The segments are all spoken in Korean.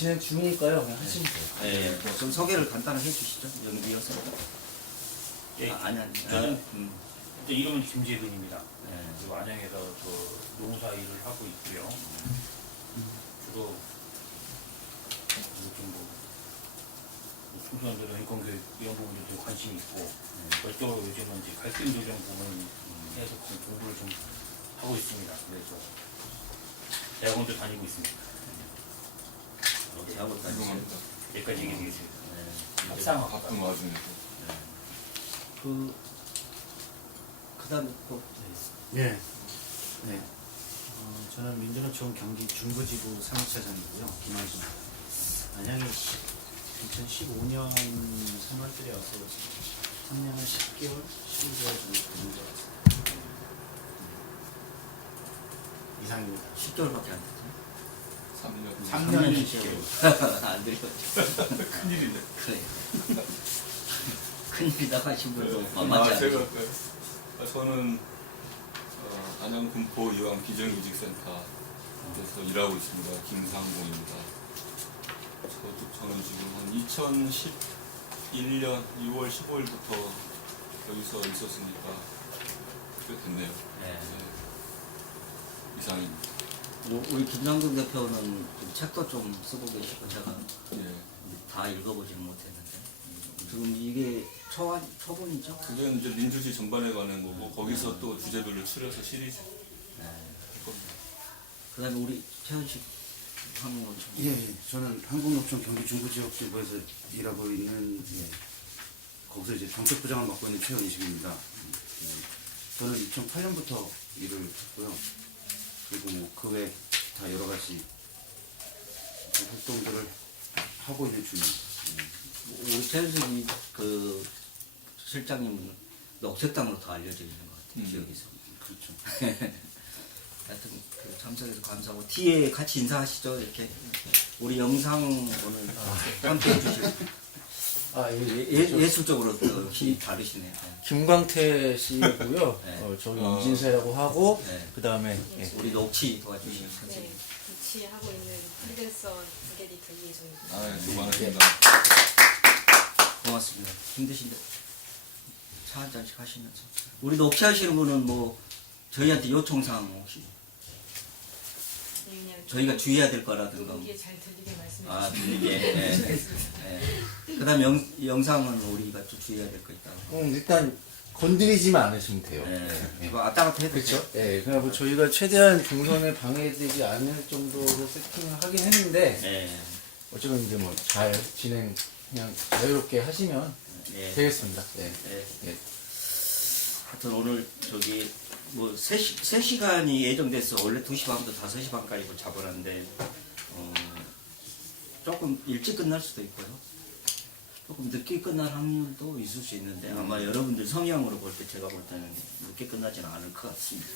진행 중이니까요. 그냥 하시면 돼요. 네, 좀 소개를 간단하게 해주시죠. 여기 이어서. 예, 아니. 저는 제 이름은 김재근입니다. 네. 그리고 안양에서 농사 일을 하고 있고요. 주로 뭐 청소년들은 인권교육 이런 부분에 좀 관심이 있고 별도로 요즘은 이제 갈등 조정 부분에서 공부를 좀 하고 있습니다. 그래서 대학원도 다니고 있습니다. 대학원 다니시죠? 여기까지 얘기드리겠습니다. 네. 바쁜 와중에 그다음에 또 네. 네. 저는 민주노총 경기 중부지부 사무차장이고요. 김한순. 안양에 2015년 3월달에 와서 3년 10개월, 12개월 정도 되는 것 같습니다. 이상입니다. 10개월밖에 안 됐죠? 3년 3년 10개월. 안 되죠. 큰일이네. 그래. 큰일이다 하신 분도 만만치 않아요. 제가 저는 안양 군포 이왕 비정규직센터에서 일하고 있습니다. 김상봉입니다. 저는 지금 한 2011년 6월 15일부터 여기서 있었으니까 꽤 됐네요. 네. 이상입니다. 우리 김상동 대표는 좀 책도 좀 쓰고 계시고 제가 예. 다 읽어보지는 못했는데 지금 이게 초본이죠? 그건 이제 민주주의 전반에 관한 거고 거기서 또 주제별로 추려서 시리즈 네. 할 겁니다. 그 다음에 우리 최현식 한국노총. 예. 저는 한국노총 경기 중부지역지부에서 일하고 있는, 거기서 이제 정책부장을 맡고 있는 최현식입니다. 저는 2008년부터 일을 했고요. 그리고 뭐 그 외 다 여러 가지 활동들을 하고 있는 중입니다. 우리 최현식이 그 실장님은 녹색당으로 더 알려져 있는 것 같아요. 지역에서. 그렇죠. 하여튼 그 참석해서 감사하고 뒤에 같이 인사하시죠. 이렇게 우리 영상 오늘 함께 해주실 예술적으로 힘이 다르시네요. 김광태 씨고요. 네. 저기 이진세라고 하고 네. 그 다음에 우리 녹취 도와주시는 선생님. 네, 같이 하고 있는 프리랜서 부게리터 이혜정입니다. 수고 많으십니다. 고맙습니다. 힘드신데 차 한 잔씩 하시면서 우리 녹취하시는 분은 뭐 저희한테 요청사항 혹시 그냥 저희가 주의해야 될 거라든가 녹음기에 잘 들리게 말씀해 아 주시면 들리게 네. 그 다음 영상은 우리가 좀 주의해야 될 거 있다고 일단 건드리지만 않으시면 돼요. 네. 뭐 왔다 갔다 해도 그렇죠? 돼요? 예, 그러니까 뭐 저희가 최대한 동선에 방해되지 않을 정도로 세팅을 하긴 했는데 네. 어쨌든 이제 뭐 잘 진행 그냥 자유롭게 하시면 네. 되겠습니다. 네. 네. 예. 하여튼 오늘 저기 뭐 3시간이 예정돼서 원래 2시 반부터 5시 반까지 잡아놨는데 조금 일찍 끝날 수도 있고요. 조금 늦게 끝날 확률도 있을 수 있는데 아마 여러분들 성향으로 볼 때 제가 볼 때는 늦게 끝나지는 않을 것 같습니다.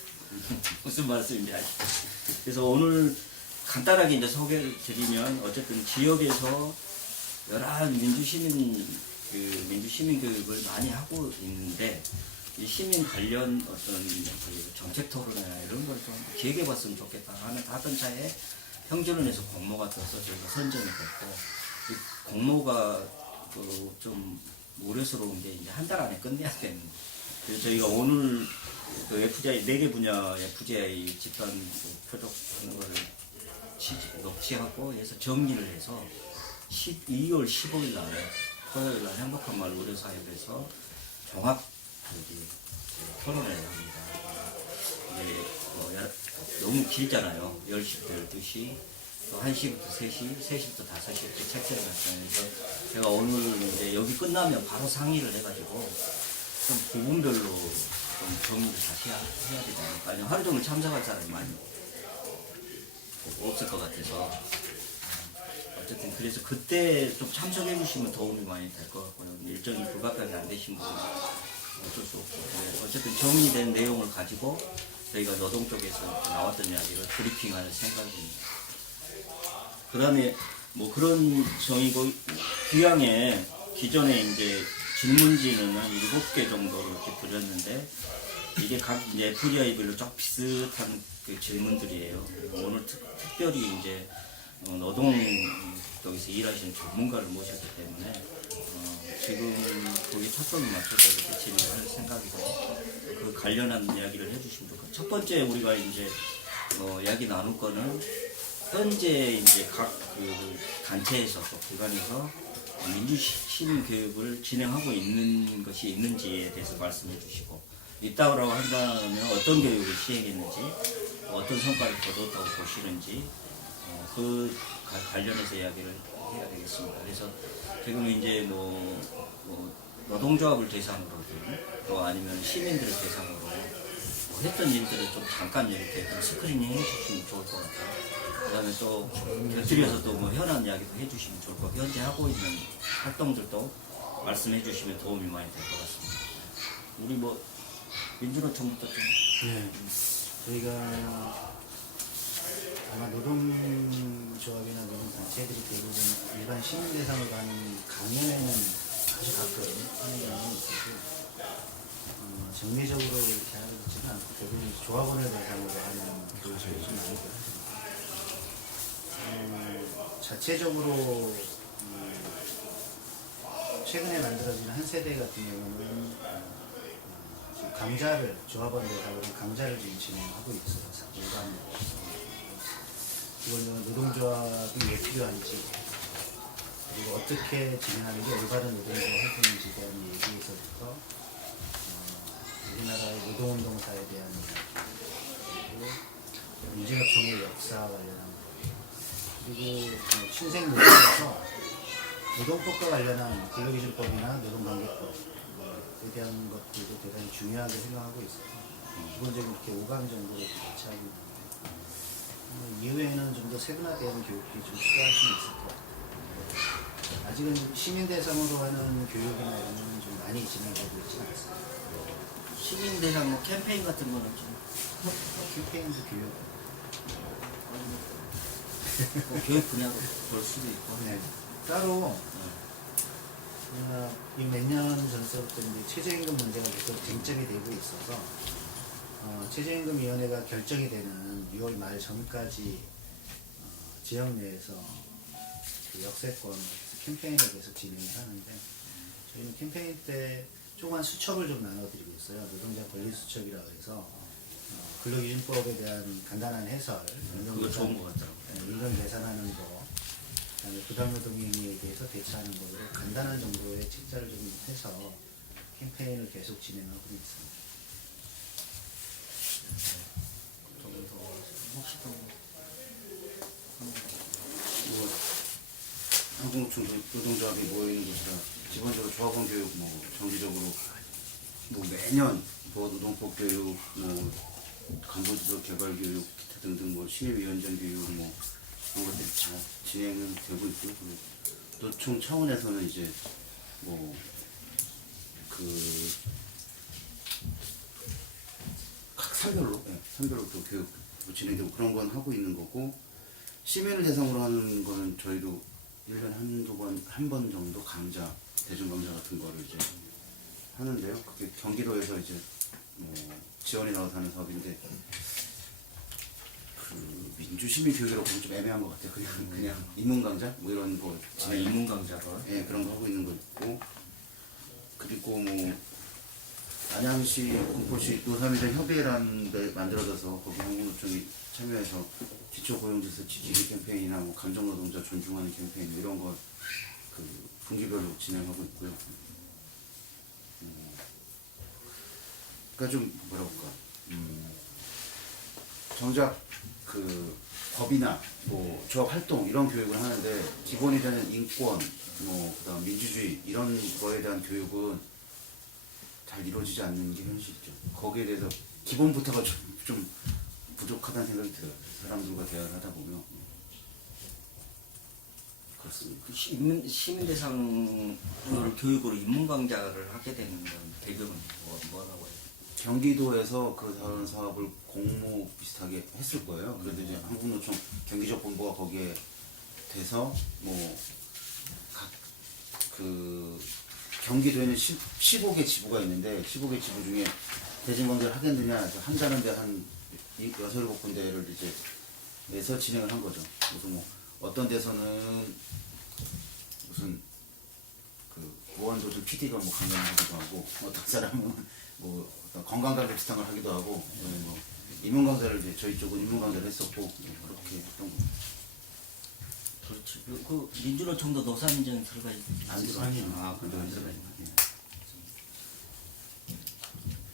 무슨 말씀인지 아시죠? 그래서 오늘 간단하게 이제 소개를 드리면 어쨌든 지역에서 여러 민주시민 교육을 많이 하고 있는데 이 시민 관련 어떤 그 정책 토론이나 이런 걸 좀 기획해 봤으면 좋겠다 하던 차에 평준원에서 공모가 떠서 저희가 선정이 됐고 이 공모가 좀 우려스러운 게 이제 한 달 안에 끝내야 되는 그래서 저희가 오늘 그 FGI 4개 분야 FGI 집단 그 표적하는 거를 녹취하고 해서 정리를 해서 2월 15일 날 토요일 날 행복한 마을 의료사역에서 종합 토론을 합니다. 이게 너무 길잖아요. 10시부터 12시, 또 1시부터 3시, 3시부터 5시 이렇게 책정을 했어요. 그래서 제가 오늘 이제 여기 끝나면 바로 상의를 해가지고 좀 부분별로 좀 정리를 다시 해야 되지 않을까. 아니면 하루 종일 참석할 사람이 많이 없을 것 같아서 어쨌든 그래서 그때 좀 참석해 주시면 도움이 많이 될 것 같고요. 일정이 불가피하게 안 되신 분은 어쩔 수 없고 어쨌든 정리된 내용을 가지고 저희가 노동 쪽에서 나왔던 이야기를 브리핑하는 생각입니다. 그 다음에 뭐 그런 정의고 귀향에 기존에 이제 질문지는 한 7개 정도로 이렇게 드렸는데 이게 각 이제 FGI별로 쫙 비슷한 그 질문들이에요. 오늘 특별히 이제 노동 분야에서 일하시는 전문가를 모셨기 때문에 지금 거기 초점을 맞춰서 이렇게 진행을 할 생각이고 그 관련한 이야기를 해주시면 좋겠고 첫 번째 우리가 이제 이야기 나눌 거는 현재 이제 각 그 단체에서 또 기관에서 민주 시민 교육을 진행하고 있는 것이 있는지에 대해서 말씀해 주시고 있다고 한다면 어떤 교육을 시행했는지 어떤 성과를 거뒀다고 보시는지 그 관련해서 이야기를 해야 되겠습니다. 그래서 지금 이제 뭐 노동조합을 대상으로든 또 아니면 시민들을 대상으로 했던 일들을 좀 잠깐 이렇게 좀 스크리닝 해주시면 좋을 것 같아요. 그 다음에 또 곁들여서 또 뭐 현안 이야기도 해주시면 좋을 것 같고 현재 하고 있는 활동들도 말씀해 주시면 도움이 많이 될 것 같습니다. 우리 뭐 민주노총부터 좀 네. 저희가 아마 노동조합이나 노동단체들이 대부분 일반 시민 대상으로 하는 강연에는 아주 가끔 하는 경우는 있고 정례적으로 이렇게 하는 것 같지는 않고 대부분 조합원을 대상으로 하는 교육이 좀 많이 있습니다. 자체적으로 최근에 만들어진 한 세대 같은 경우는 지금 강좌를 조합원 대상으로 강좌를 지금 진행하고 있어요. 이거는 노동조합이 왜 필요한지 그리고 어떻게 진행하는 게 올바른 노동조합 활동인지에 대한 얘기에서부터 우리나라의 노동운동사에 대한 이야기 그리고 민주노총의 역사와 관련한 것 그리고 신생노동에서 노동법과 관련한 근로기준법이나 노동관계법에 대한 것들도 대단히 중요하게 생각하고 있어서 기본적인 이렇게 5강 정도로 같이 하고 있는데 이후에는 좀 더 세분화된 교육이 좀 필요할 수는 있을 것 같아요. 아직은 시민 대상으로 하는 교육이나 이런 거는 좀 많이 진행되고 있지는 않습니다. 시민 대상 뭐 캠페인 같은 거는 좀 캠페인도 교육. 뭐 교육 분야로 볼 수도 있고 네. 따로 이 몇 년 전서부터 이제 최저임금 문제가 계속 쟁점이 되고 있어서 최저임금위원회가 결정이 되는 6월 말 전까지 지역 내에서 그 역세권 캠페인을 계속 진행을 하는데 저희는 캠페인 때 조그만 수첩을 좀 나눠드리고 있어요. 노동자 권리 수첩이라고 해서 근로기준법에 대한 간단한 해설, 그거 좋은 것 같더라고요. 임금 계산하는 거, 그다음에 부당노동행위에 대해서 대처하는 것으로 간단한 정도의 책자를 좀 해서 캠페인을 계속 진행하고 있습니다. 혹시 또 뭐 한국노총 노동조합이 모여있는 곳이라 기본적으로 조합원 교육 뭐 정기적으로 뭐 매년 뭐 노동법 교육 뭐 간부지도 개발 교육 기타 등등 뭐 시민위원장 교육 뭐 그런 것들이 잘 진행은 되고 있고요. 그리고 노총 차원에서는 이제 뭐 각 산별로 또 교육 진행되고 그런 건 하고 있는 거고 시민을 대상으로 하는 거는 저희도 1년에 한 번 정도 강좌, 대중 강좌 같은 거를 이제 하는데요. 그게 경기도에서 이제 뭐 지원이 나와서 하는 사업인데 그 민주시민 교육이라고 보면 좀 애매한 것 같아요. 그냥 인문 강좌 뭐 이런 거 입문 강좌로 예, 그런 거 하고 있는 거 있고 그리고 뭐 안양시, 공포시 노사미전 협의회라는 데 만들어져서 거기 한국노총이 참여해서 기초고용지수 지키기 캠페인이나 뭐 감정노동자 존중하는 캠페인 이런 거 그 분기별로 진행하고 있고요. 그러니까 좀 뭐라 볼까 정작 그 법이나 뭐 조합 활동 이런 교육을 하는데 기본이 되는 인권, 뭐 그다음 민주주의 이런 거에 대한 교육은 잘 이루어지지 않는 게 현실이죠. 거기에 대해서 기본부터가 좀 부족하다는 생각이 들어요. 사람들과 대화를 하다 보면 그렇습니다. 시민 대상 교육으로 입문 강좌를 하게 되는 건 배경은 뭐라고 해요? 경기도에서 그 사업을 공모 비슷하게 했을 거예요. 그래도 이제 한국노총 경기적 본부가 거기에 돼서 뭐 각 그 경기도에는 15개 지부가 있는데 15개 지부 중에 대진강좌를 하겠느냐 해서 한다는데 한 6, 7군데를 이제 해서 진행을 한 거죠. 그래서 뭐 어떤 데서는 무슨 그 무한도전 PD가 뭐 강연하기도 하고 어떤 사람은 뭐 어떤 건강 강좌 비슷한 걸 하기도 하고 뭐 입문 강좌를 이제 저희 쪽은 입문 강좌를 했었고 그렇게 했던 거. 그렇지. 그 민주노총도 노사민정 들어가 있는 안 들어가요. 아, 그래도 안 들어가 있나?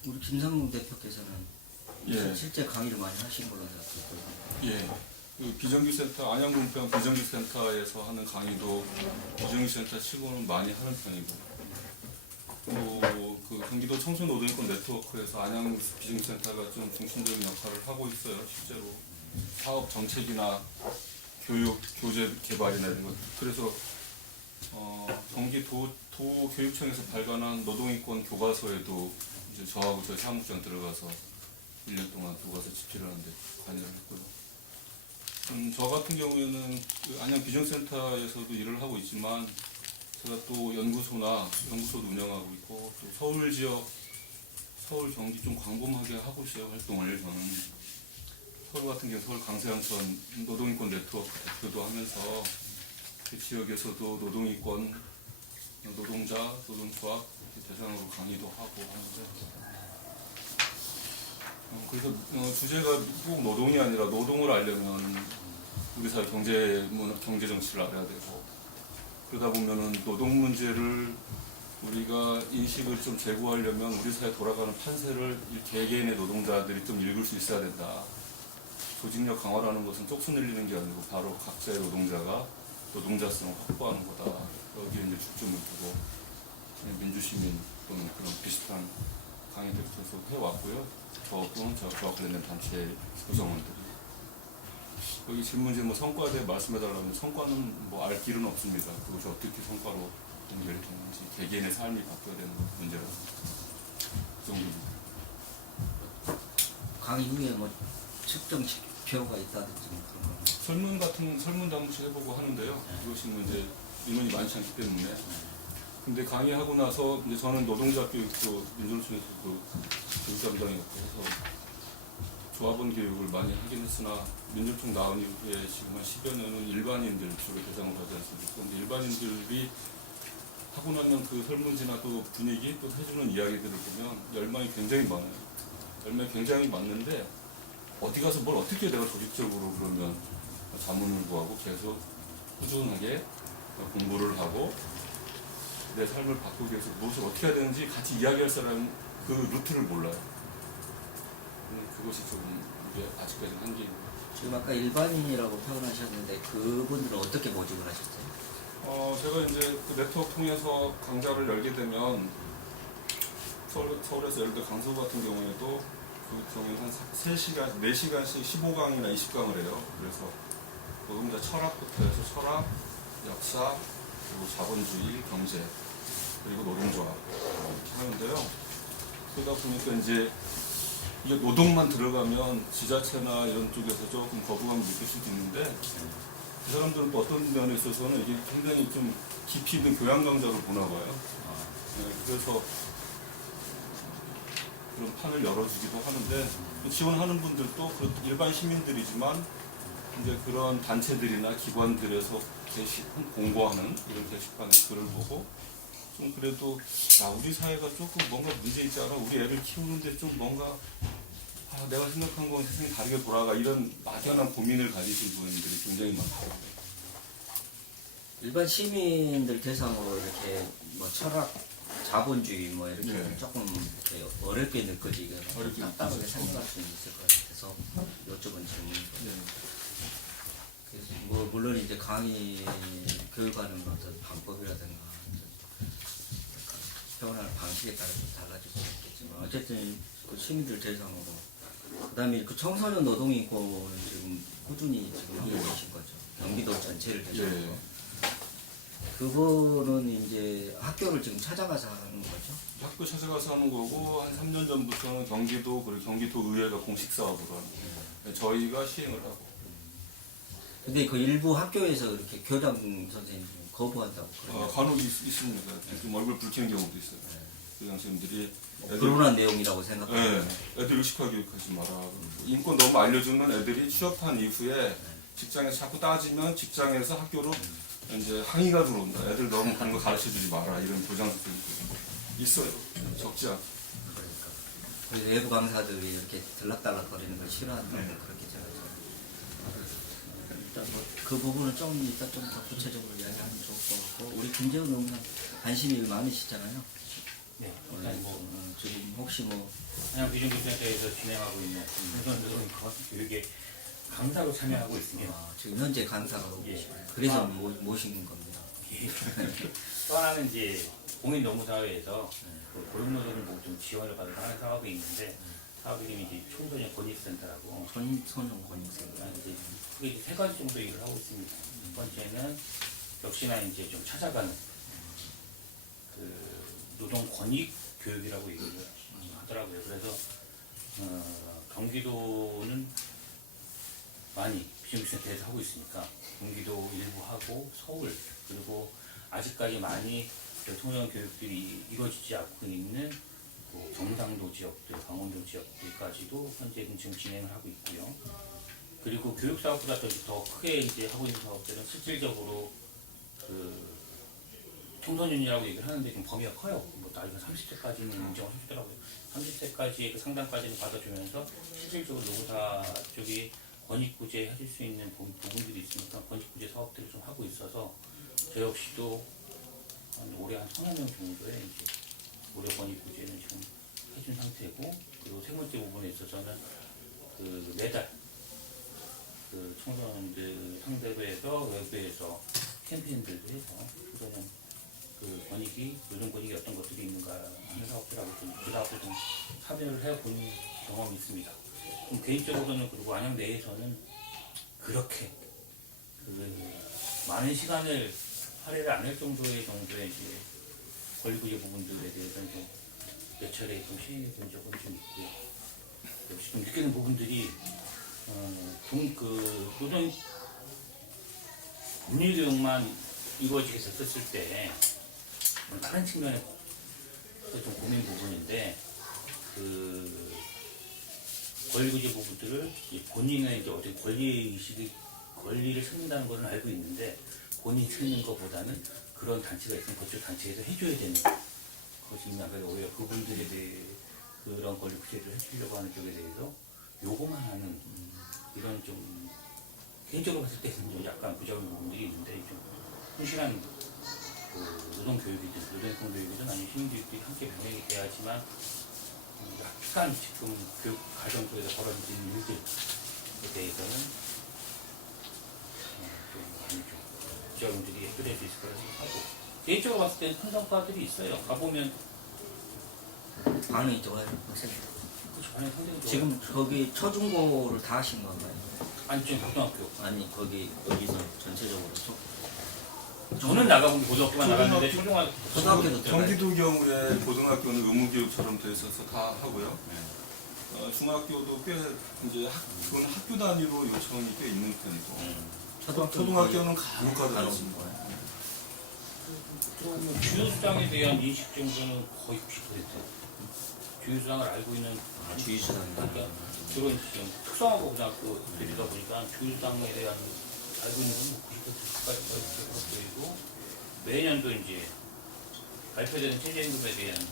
우리 김상문 대표께서는 예. 실제 강의를 많이 하신 걸로 알고 있거든요. 예. 그 비정규센터 안양군평 비정규센터에서 하는 강의도 비정규센터 치고는 많이 하는 편이고 또그 경기도 청소노동인권 네트워크에서 안양 비정규센터가 좀 중심적인 역할을 하고 있어요. 실제로 사업 정책이나 교육 교재 개발이나 이런 것. 그래서 경기도 교육청에서 발간한 노동인권 교과서에도 이제 저하고 저희 사무장 들어가서 1년 동안 교과서 집필을 하는데 관여를 했고요. 저 같은 경우에는 그 안양 비정센터에서도 일을 하고 있지만 제가 또 연구소도 운영하고 있고 또 서울 지역, 서울 경기 좀 광범하게 하고 있어요. 활동을 저는 서울 같은 경우 서울 강서양천 노동인권 네트워크 대표도 하면서 그 지역에서도 노동인권, 노동자, 노동조합 대상으로 강의도 하고 하는데 그래서 주제가 꼭 노동이 아니라 노동을 알려면 우리 사회 경제 정치를 알아야 되고 그러다 보면은 노동 문제를 우리가 인식을 좀 제고하려면 우리 사회 돌아가는 판세를 이 개개인의 노동자들이 좀 읽을 수 있어야 된다. 조직력 강화라는 것은 쪽수 늘리는 게 아니고 바로 각자의 노동자가 노동자성을 확보하는 거다. 여기에 이제 중점을 두고 민주시민 또는 그런 비슷한 강의들 계속 해왔고요. 저뿐 저와 관련된 단체 구성원들이 여기 질문지 뭐 성과에 대해 말씀해달라면 성과는 뭐 알 길은 없습니다. 그것이 어떻게 성과로 연결이 되는지 개개인의 삶이 바뀌어야 되는 문제라서 그 정도입니다. 강의 후에 뭐 측정 지표가 있다든지 뭐 그런 거. 설문도 한 번씩 해보고 하는데요. 그것이 뭐 이제 인원이 많지 않기 때문에. 근데 강의하고 나서 이제 저는 노동자 교육도 민주노총에서도 교육 담당이었고 해서 조합원 교육을 많이 하긴 했으나 민주노총 나온 이후에 지금 한 10여 년은 일반인들 주로 대상으로 하지 않습니까? 근데 일반인들이 하고 나면 그 설문지나 또 분위기 또 해주는 이야기들을 보면 열망이 굉장히 많아요. 열망이 굉장히 많는데 어디 가서 뭘 어떻게 내가 조직적으로 그러면 자문을 구하고 계속 꾸준하게 공부를 하고 내 삶을 바꾸기 위해서 무엇을 어떻게 해야 되는지 같이 이야기할 사람 그 루트를 몰라요. 그것이 조금 이게 아직까지는 한계입니다. 지금 아까 일반인이라고 표현하셨는데 그분들은 어떻게 모집을 하셨어요? 제가 이제 그 네트워크 통해서 강좌를 열게 되면 서울에서 예를 들어 강서 같은 경우에도 그 경우에는 한 3시간, 4시간씩 15강이나 20강을 해요. 그래서 노동자 철학부터 해서 철학, 역사, 그리고 자본주의, 경제, 그리고 노동조합 이렇게 하는데요. 그러다 보니까 이제 이게 노동만 들어가면 지자체나 이런 쪽에서 조금 거부감을 느낄 수도 있는데 그 사람들은 또 어떤 면에 있어서는 이게 굉장히 좀 깊이 있는 교양 강좌로 보나 봐요. 그래서 그런 판을 열어주기도 하는데 지원하는 분들도 일반 시민들이지만 이제 그런 단체들이나 기관들에서 공고하는 이런 게시판의 글을 보고 좀 그래도 우리 사회가 조금 뭔가 문제 있지 않아? 우리 애를 키우는데 좀 뭔가 내가 생각한 건 세상이 다르게 돌아가 이런 막연한 고민을 가지신 분들이 굉장히 많고 일반 시민들 대상으로 이렇게 뭐 철학, 자본주의 뭐 이렇게 네. 조금 이렇게 어렵게 느껴지게 어렵게 딱딱하게 느껴지죠. 생각할 수 있을 것 같아서 여쭤본 질문이고 네. 그래서 뭐 물론 이제 강의 교육하는 어떤 방법이라든가 표현하는 방식에 따라 좀 달라질 수 있겠지만 어쨌든 그 시민들 대상으로 그다음에 그 청소년 노동인권은 지금 꾸준히 지금 하고 계신 거죠. 경기도 전체를 대상으로. 예. 그거는 이제 학교를 지금 찾아가서 하는 거죠. 학교 찾아가서 하는 거고 한 3년 전부터는 경기도 그리고 경기도 의회가 공식 사업으로 하는 거예요. 저희가 시행을 하고. 근데 그 일부 학교에서 이렇게 교장 선생님이 거부한다고 그러죠. 간혹 있습니다. 좀 얼굴 붉히는 경우도 있어요. 교장 선생님들이 불운한 내용이라고 생각해요. 애들 의식화 교육하지 마라. 인권 너무 알려주면 애들이 취업한 이후에 직장에서 자꾸 따지면 직장에서 학교로 이제 항의가 들어온다. 애들 너무 하는 거 가르쳐주지 마라. 이런 교장선생님도 있어요. 적지 않고. 그러니까. 그래서 외부 강사들이 이렇게 들락달락 거리는 걸 싫어한다고 네. 그렇게 제가 좀 일단 뭐 그 부분은 좀 이따 좀 더 구체적으로 이야기하면 좋을 것 같고 우리 김재훈 의원 관심이 많으시잖아요. 네, 원래 일단 뭐 지금 혹시 뭐 한양비전교센터에서 진행하고 있는 생선 교육에 강사로 참여하고 있으며 지금 현재 강사로 예. 계시고요. 그래서 모신 겁니다. 또 하나는 이제 공인노무사회에서 그 고용노동을 좀 지원을 받은 하는 사업이 있는데 사업 이름이 이제 청소년 권익센터라고 소년 권익센터. 이제 크게 이제 세 가지 정도 일을 하고 있습니다. 첫 번째는 역시나 이제 좀 찾아가는 그 노동 권익 교육이라고 얘기를 하더라고요. 그래서 경기도는 많이 비정규센터에서 하고 있으니까 경기도 일부 하고 서울 그리고 아직까지 많이 청소년 교육들이 이루어지지 않고 있는 그 경상도 지역들, 강원도 지역들까지도 현재 지금 진행을 하고 있고요. 그리고 교육 사업보다 더 크게 이제 하고 있는 사업들은 실질적으로 그 청소년이라고 얘기를 하는데 좀 범위가 커요. 뭐 나이가 30세까지는 인정을 해주더라고요. 30세까지의 그 상담까지는 받아주면서 실질적으로 노무사 쪽이 권익구제 해줄 수 있는 부분들이 있으니까 권익구제 사업들을 좀 하고 있어서 저 역시도 올해 한 1000여 명 정도의 이제 올해 권익구제는 지금 해준 상태고 그리고 세 번째 부분에 있어서는 그 매달 그 청소년들 상대로 해서 외부에서 캠페인들도 해서 청소년 그 권익이 노동 권익이 어떤 것들이 있는가 하는 사업들하고 그 사업을 좀 참여를 해본 경험이 있습니다. 그럼 개인적으로는 그리고 안양 내에서는 그렇게 그 많은 시간을 할애를 안 할 정도의 이제 권리구제 부분들에 대해서는 좀 몇 차례 좀 시행해 본 적은 좀 있고요. 역시 좀 느끼는 부분들이 그 노동 법률 교육만 이루어지게 됐을 때 다른 측면에서 좀 고민 부분인데 그 권리구제 부분들을 본인의 이제 어떤 권리를 찾는다는 것은 알고 있는데 본인이 찾는 것보다는 그런 단체가 있으면 그쪽 단체에서 해줘야 되는 것이냐. 그래서 오히려 그분들에 대해 그런 권리 구제를 해주려고 하는 쪽에 대해서 요구만 하는 이런 좀 개인적으로 봤을 때는 좀 약간 부작용 부분들이 있는데 좀 충실한 그 노동교육이든 노동교육이든 아니면 시민교육들이 함께 병행이 돼야지만 약간 지금 교육 과정 속에서 벌어지는 일들에 대해서는 좀 많이 좀 부작용들이 해결될 수 있을 거라고 생각하고 개인적으로 봤을 때는 큰 성과들이 있어요. 가보면 반응이 좋아요. 학생. 그렇죠. 반응 상당히 좋아요. 지금 거기 초중고를 다 하신 건가요? 아니 지금 고등학교 아니 거기 여기서 전체적으로 저는 나가본 게 고등학교만 나갔는데 초등학교도 들어가요. 경기도 경우에 고등학교는 의무교육처럼 돼 있어서 다 하고요. 중학교도 꽤 이제 그건 학교 단위로 요청이 꽤 있는 편이고 초등학교는 간혹 가다 있습니다. 거예요. 그러면 주유수당에 대한 인식 정도는 거의 90%. 주유수당을 알고 있는 주의수당. 그러니까 그런 지금 특성화고 고등학교들이다 보니까 주유수당에 대한 알고 있는 건 90%까지 보이고 매년도 이제 발표되는 최저임금에 대한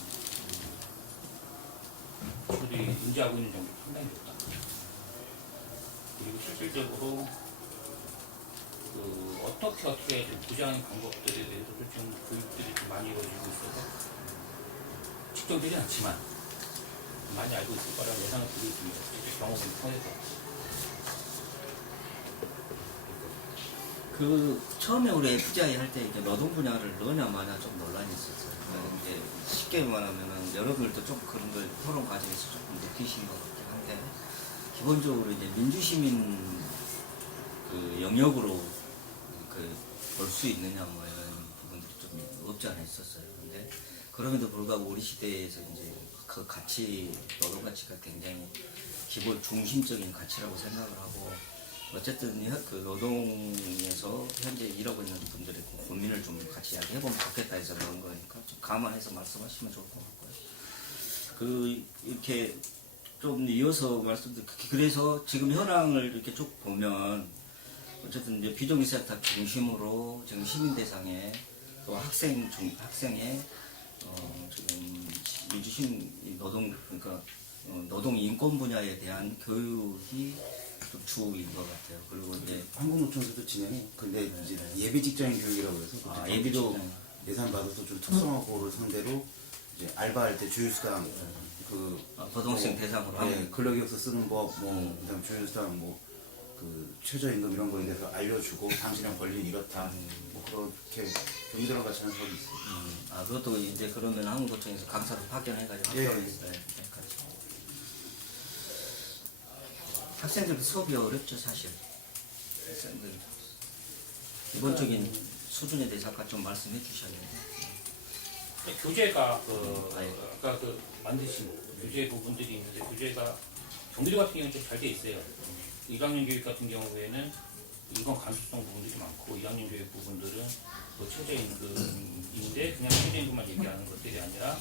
친구들이 인지하고 있는 정도 상당히 높다. 그리고 실질적으로 그 어떻게 좀 부자하는 방법들에 대해서도 좀 교육들이 좀 많이 이루어지고 있어서 측정되지 않지만 많이 알고 있을 거라고 예상을 드리고 있습니다. 직접 경험을 통해서. 그 처음에 우리 FGI 할 때 이제 노동 분야를 넣냐 마냐 좀 논란이 있었어요. 이제 쉽게 말하면은 여러분들도 좀 그런 걸 토론 과정에서 조금 느끼신 것 같긴 한데 기본적으로 이제 민주시민 그 영역으로 그 볼 수 있느냐 뭐 이런 부분들이 좀 없지 않아 있었어요. 근데 그럼에도 불구하고 우리 시대에서 이제 그 가치 노동 가치가 굉장히 기본 중심적인 가치라고 생각을 하고. 어쨌든 그 노동에서 현재 일하고 있는 분들의 고민을 좀 같이 이야기해보면 좋겠다 해서 그런 거니까 좀 감안해서 말씀하시면 좋을 것 같고요. 그 이렇게 좀 이어서 말씀드릴 그래서 지금 현황을 이렇게 쭉 보면 어쨌든 이제 비정규sektor 중심으로 지금 시민 대상에 또 학생의 지금 민주시민 노동 그러니까 노동 인권 분야에 대한 교육이 좀 주인 것 같아요. 그리고 이제 한국노총에서도 진행해. 근데 이제 예비 직장인 교육이라고 해서 그때 예비 예비도 직장인. 예산 받아서 좀 특성화고를 상대로 이제 알바할 때 주휴수당 그 고등학생 대상으로 예, 하는 근로기획서 쓰는 법, 그다음 주휴수당 그 최저임금 이런 거에 대해서 알려주고 당신의 권리는 이렇다. 뭐 그렇게 경기도랑 같이 하는 사업이 있어요. 그것도 이제 그러면 한국노총에서 강사로 파견해가지고 예. 학교에 있어요. 학생들 수업이 어렵죠 사실. 학생들 기본적인 수준에 대해서 아까 좀 말씀해 주셔야겠네요. 교재가 아예. 아까 만드신 교재 부분들이 있는데 교재가 경기도 같은 경우는 좀 잘 돼 있어요. 1학년 교육 같은 경우에는 인권 감수성 부분들이 많고 2학년 교육 부분들은 뭐 최저임금인데 그냥 최저임금만 얘기하는 것들이 아니라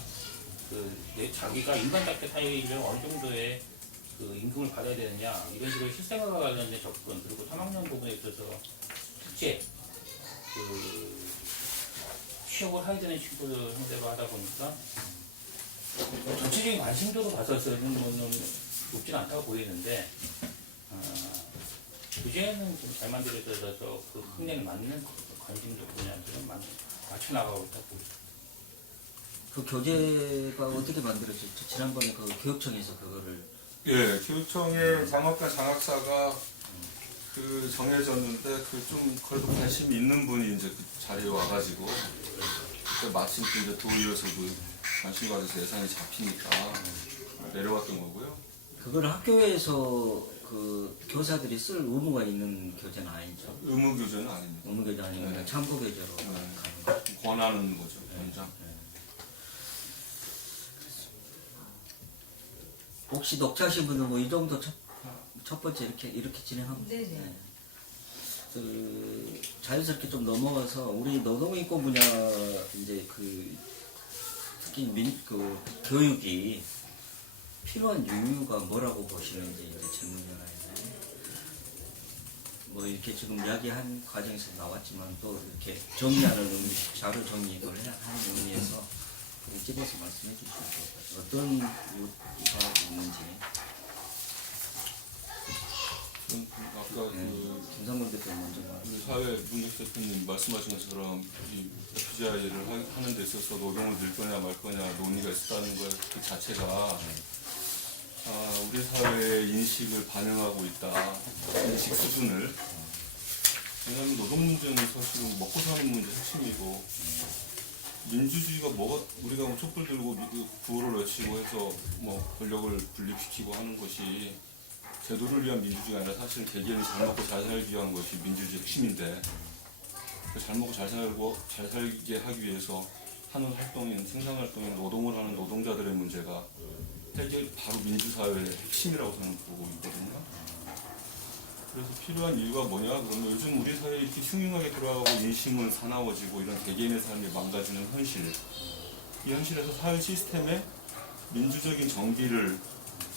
내 자기가 인간답게 살려면 어느 정도의 그 임금을 받아야 되느냐 이런 식으로 실생활과 관련된 접근 그리고 3학년 부분에 있어서 특제 취업을 해야 되는 친구들 상대로 하다 보니까 전체적인 관심도로 봐서는 높진 않다고 보이는데 교재는 좀 잘 만들어져서 그 학년에 맞는 관심도 분야들은 맞춰 나가고 있다고 보입니다. 그 교재가 어떻게 만들어졌죠? 지난번에 그 교육청에서 그거를 예, 교육청의 장학과 장학사가 그 정해졌는데 그 좀 그래도 관심이 있는 분이 이제 그 자리에 와가지고 그때 마침 또 이제 도의에서도 관심 가져서 예산이 잡히니까 내려왔던 거고요. 그걸 학교에서 그 교사들이 쓸 의무가 있는 교재는 아니죠. 의무 교재는 아닙니다. 의무 교재 아니고 그냥 네. 참고 교재로 네. 가는 거죠. 권하는 거죠, 원장. 혹시 녹취하신 분은 뭐 이 정도 첫 번째 이렇게 진행하면 네네. 그 자연스럽게 좀 넘어가서 우리 노동인권 분야 이제 그 특히 그 교육이 필요한 이유가 뭐라고 보시는지 이제 질문이 하나 있나요? 뭐 이렇게 지금 이야기한 과정에서 나왔지만 또 이렇게 정리하는 의미, 자료 정리를 하는 의미에서 좀 집어서 말씀해 주시면 좋을 것 같아요. 어떤 이유가 있는지. 아까 그 김상근 대표님 먼저 우리 사회 문혁 대표님 말씀하신 것처럼 이 FGI를 하는 데 있어서 노동을 늘 거냐 말 거냐 논의가 있었다는 것 그 자체가 우리 사회의 인식을 반영하고 있다. 인식 수준을. 왜냐하면 노동 문제는 사실은 먹고 사는 문제 핵심이고 민주주의가 우리가 뭐 촛불 들고 구호를 외치고 해서 뭐 권력을 분립시키고 하는 것이 제도를 위한 민주주의가 아니라 사실 개개인이 잘 먹고 잘 살기 위한 것이 민주주의 핵심인데 잘 먹고 잘 살고 잘 살게 하기 위해서 하는 활동인 생산활동인 노동을 하는 노동자들의 문제가 되게 바로 민주사회의 핵심이라고 저는 보고 있거든요. 그래서 필요한 이유가 뭐냐 그러면 요즘 우리 사회에 이렇게 흉흉하게 돌아가고 인심은 사나워지고 이런 개개인의 삶이 망가지는 현실 이 현실에서 사회 시스템의 민주적인 정비를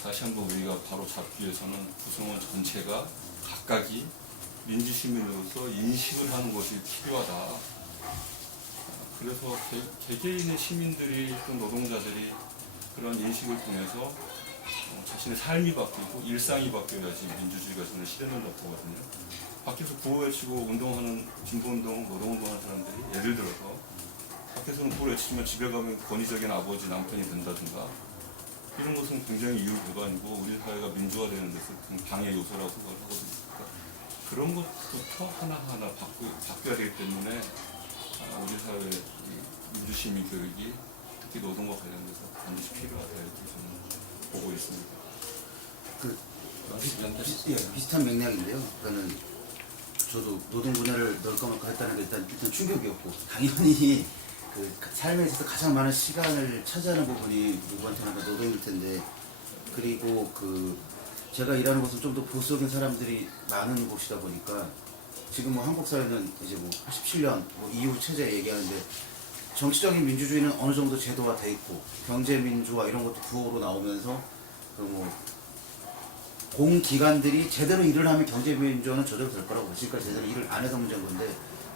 다시 한번 우리가 바로 잡기 위해서는 구성원 전체가 각각이 민주시민으로서 인식을 하는 것이 필요하다. 그래서 개개인의 시민들이 또 노동자들이 그런 인식을 통해서 자신의 삶이 바뀌고 일상이 바뀌어야지 민주주의가 저는 실현된다고 보거든요. 밖에서 구호 외치고 운동하는 진보운동, 노동운동하는 사람들이 예를 들어서 밖에서는 구호 외치면 집에 가면 권위적인 아버지, 남편이 된다든가 이런 것은 굉장히 이율배반이고 우리 사회가 민주화되는 데서 방해 요소라고 생각을 하거든요. 그러니까 그런 것부터 하나하나 바뀌어야 되기 때문에 우리 사회의 민주시민 교육이 특히 노동과 관련돼서 반드시 필요하다 이렇게 저는 보고 있습니다. 비슷한 맥락인데요. 그러니까는 저도 노동 분야를 넣을까 말까 했다는 게 일단 충격이었고 당연히 그 삶에 있어서 가장 많은 시간을 차지하는 부분이 누구한테나 노동일 텐데 그리고 제가 일하는 곳은 좀 더 보수적인 사람들이 많은 곳이다 보니까 지금 뭐 한국 사회는 이제 뭐 87년 이후 체제 얘기하는데 정치적인 민주주의는 어느 정도 제도화 돼 있고 경제 민주화 이런 것도 구호로 나오면서 공기관들이 제대로 일을 하면 경제민주화는 저절로 될 거라고 지금까지 제대로 일을 안 해서 문제인 건데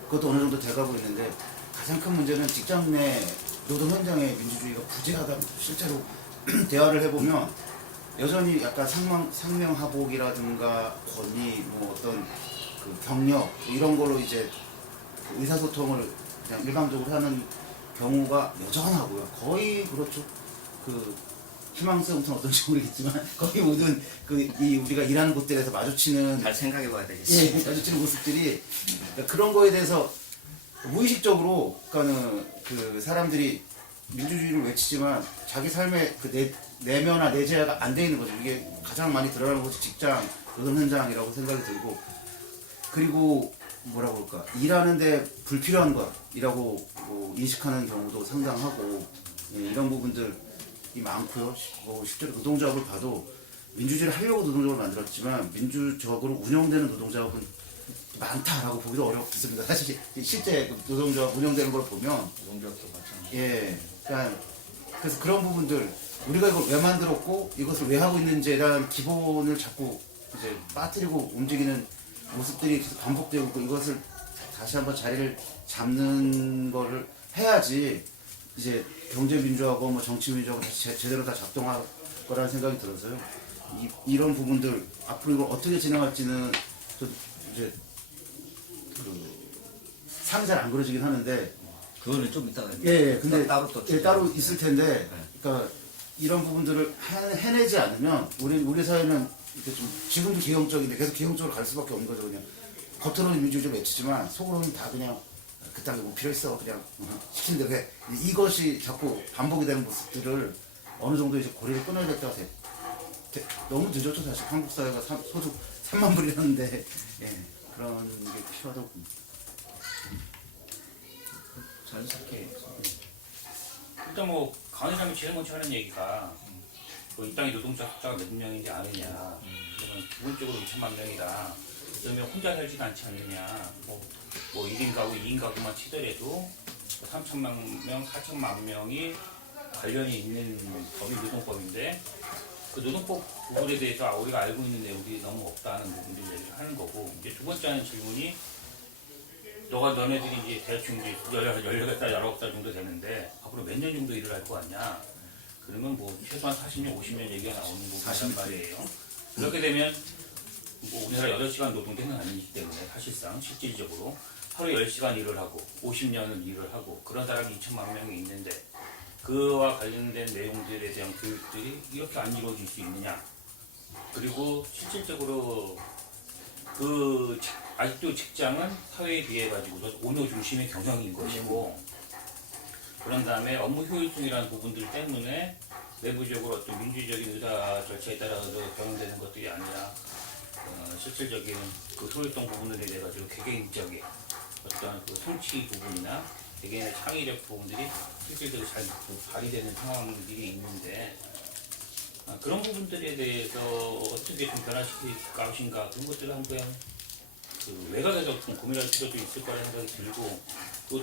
그것도 어느 정도 돼가고 있는데 가장 큰 문제는 직장 내 노동 현장의 민주주의가 부재하다 실제로 대화를 해보면 여전히 약간 상명하복이라든가 권위 뭐 어떤 그 경력 이런 걸로 이제 그 의사소통을 그냥 일방적으로 하는 경우가 여전하고요. 거의 그렇죠. 그 희망스러움은 어떤지 모르겠지만 거의 모든 이 우리가 일하는 곳들에서 마주치는 잘 생각해봐야 되겠어요. 예, 마주치는 모습들이 그런 거에 대해서 무의식적으로 그러니까는 그 사람들이 민주주의를 외치지만 자기 삶의 그 내면화 내재가 안 돼 있는 거죠. 이게 가장 많이 드러나는 곳이 직장 노동 현장이라고 생각이 들고 그리고 뭐라고 할까 일하는데 불필요한 것이라고 뭐 인식하는 경우도 상당하고 예, 이런 부분들이 많고요. 실제로 노동조합을 봐도 민주주의를 하려고 노동조합을 만들었지만 민주적으로 운영되는 노동조합은 많다라고 보기도 어렵습니다. 사실 실제 그 노동조합 운영되는 걸 보면 노동조합도 마찬가지. 예, 그러니까 그래서 그런 부분들 우리가 이걸 왜 만들었고 이것을 왜 하고 있는지에 대한 기본을 자꾸 이제 빠뜨리고 움직이는 모습들이 계속 반복되고 있고 이것을 다시 한번 자리를 잡는 거를 해야지 이제 경제 민주화고 뭐 정치 민주화고 다시 제대로 다 작동할 거라는 생각이 들어서요. 이런 부분들 앞으로 이걸 어떻게 진행할지는 저 이제 그 상이 잘 안 그려지긴 하는데 그거는 좀 이따가 예, 근데 따로 또 예, 따로 있을 텐데, 그러니까 이런 부분들을 해내지 않으면 우리 사회는 이렇게 좀 지금도 개혁적인데 계속 개혁적으로 갈 수밖에 없는 거죠. 그냥 겉으로는 민주주의 좀 외치지만 속으로는 다 그냥 그딴 게 뭐 필요 있어 그냥 시킨 대로 해. 이것이 자꾸 반복이 되는 모습들을 어느 정도 이제 고리를 끊어야 될 때가 너무 늦었죠 사실 한국 사회가 소득 3만 불이라는데 예, 그런 게 필요하다고 봅니다. 자연스럽게 일단 뭐 강의장이 제일 먼저 하는 얘기가 뭐 이 땅에 노동자 숫자가 몇 명인지 아느냐 그러면 기본적으로 2천만 명이다 그러면 혼자 살지도 않지 않느냐 뭐 1인 가구 2인 가구만 치더라도 3천만 명 4천만 명이 관련이 있는 법이 노동법인데 그 노동법 부분에 대해서 우리가 알고 있는 내용들이 너무 없다는 부분들을 얘기를 하는 거고 이제 두 번째 하는 질문이 너네들이 이제 대충 이제 18살, 19살 정도 되는데 앞으로 몇 년 정도 일을 할 거 아니야? 그러면 뭐 최소한 40년, 50년 얘기가 나오는 거란 말이에요. 그렇게 되면 뭐 우리나라 8시간 노동제는 아니기 때문에 사실상 실질적으로 하루 10시간 일을 하고 50년을 일을 하고 그런 사람이 2천만 명이 있는데 그와 관련된 내용들에 대한 교육들이 이렇게 안 이루어질 수 있느냐? 그리고 실질적으로 아직도 직장은 사회에 비해 가지고 오너 중심의 경영인 것이고 그런 다음에 업무 효율성이라는 부분들 때문에 내부적으로 어떤 민주적인 의사 절차에 따라서 경영되는 것들이 아니라 실질적인 그 효율성 부분들에 대해 가지고 개개인적인 어떤 그 성취 부분이나 개개인의 창의력 부분들이 실질적으로 잘 발휘되는 상황들이 있는데 그런 부분들에 대해서 어떻게 좀 변화시킬 것인가 그런 것들을 한번 그 외곽에서 좀 고민할 필요도 있을 거라는 생각이 들고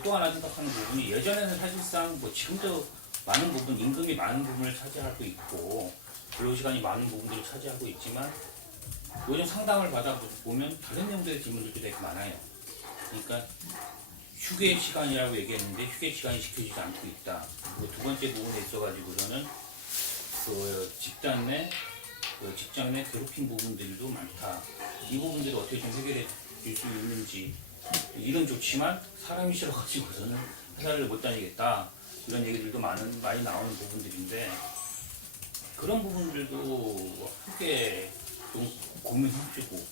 또 하나 생각하는 부분이 예전에는 사실상 뭐 지금도 많은 부분 임금이 많은 부분을 차지하고 있고 근로시간이 많은 부분들을 차지하고 있지만 요즘 상담을 받아보면 다른 내용들의 질문들도 되게 많아요. 그러니까 휴게 시간이라고 얘기했는데 휴게 시간이 지켜지지 않고 있다. 그리고 두 번째 부분에 있어가지고서는 그 직장 내 괴롭힌 부분들도 많다. 이 부분들을 어떻게 좀 해결해 줄 수 있는지 일은 좋지만 사람이 싫어가지고서는 회사를 못 다니겠다. 이런 얘기들도 많이 나오는 부분들인데 그런 부분들도 함께 좀 고민해주고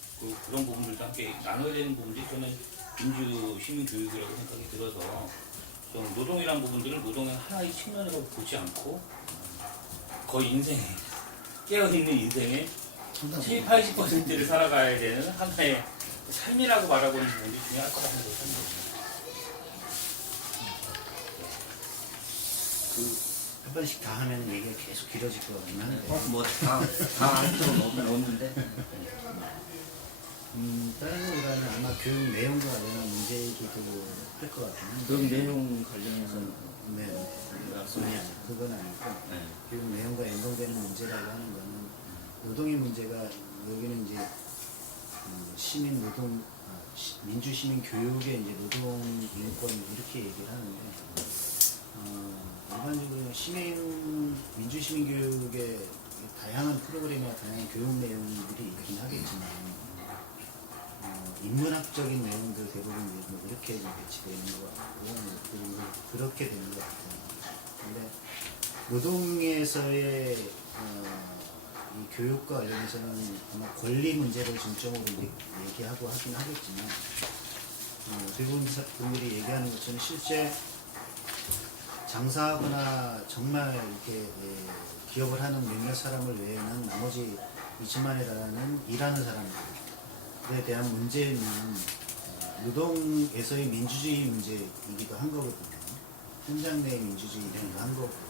그런 부분들도 함께 나눠야 되는 부분들이 저는 민주 시민 교육이라고 생각이 들어서 좀 노동이란 부분들은 노동의 하나의 측면으로 보지 않고 거의 인생에 깨어있는 인생의 70, 80%를 살아가야 되는 하나의 삶이라고 말하고 있는 부분이 중요할 것 같은 생각이 듭니다. 한 번씩 다 하면 얘기가 계속 길어질 것 같긴 한데 뭐다할 필요는 없는데 다른 거보다는 아마 교육 내용과 관련한 문제이기도 할 것 같긴 한데 그 내용 관련해서는 네, 말씀이 그건 아니고 네. 교육 내용과 연동되는 문제라고 하는 거는 노동의 문제가 여기는 이제 시민 노동 민주 시민 교육의 이제 노동 인권 이렇게 얘기를 하는데 일반적으로 민주 시민 교육의 다양한 프로그램이나 다양한 교육 내용들이 있긴 하겠지만 인문학적인 내용들 대부분 이제 뭐 이렇게 배치되어 있는 것 같고 그리고 그렇게 되는 것 같아요. 근데 노동에서의 이 교육과 관련해서는 아마 권리 문제를 중점으로 얘기하고 하긴 하겠지만 대부분 분들이 얘기하는 것처럼 실제 장사하거나 정말 이렇게 기업을 하는 몇몇 사람을 외에는 나머지 2천만에 달하는 일하는 사람들에 대한 문제는 노동에서의 민주주의 문제이기도 한 거거든요. 현장 내 민주주의이기도 한 거고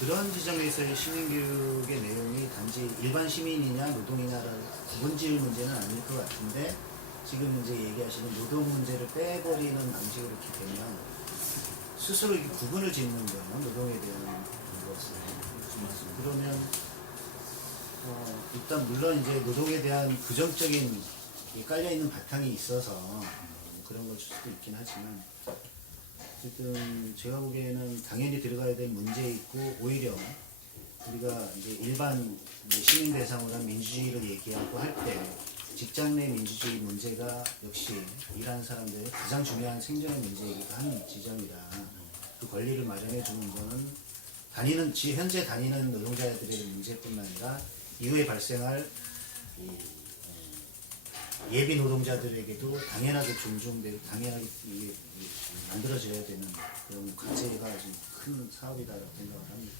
그런 지점에서의 시민교육의 내용이 단지 일반 시민이냐 노동이냐라는 구분지을 문제는 아닐 것 같은데 지금 이제 얘기하시는 노동 문제를 빼버리는 방식으로 이렇게 되면 스스로 이렇게 구분을 짓는 거예요. 노동에 대한 것을. 그러면 일단 물론 이제 노동에 대한 부정적인 깔려있는 바탕이 있어서 그런 걸 줄 수도 있긴 하지만 어쨌든 제가 보기에는 당연히 들어가야 될 문제 있고 오히려 우리가 이제 일반 시민 대상으로 한 민주주의를 얘기하고 할 때 직장 내 민주주의 문제가 역시 일하는 사람들의 가장 중요한 생존의 문제이기도 한 지점이라 그 권리를 마련해 주는 거는 현재 다니는 노동자들의 문제뿐만 아니라 이후에 발생할 예비 노동자들에게도 당연하게 존중되고 당연하게 만들어져야 되는 그런 과제가 좀 큰 사업이다라고 생각을 합니다.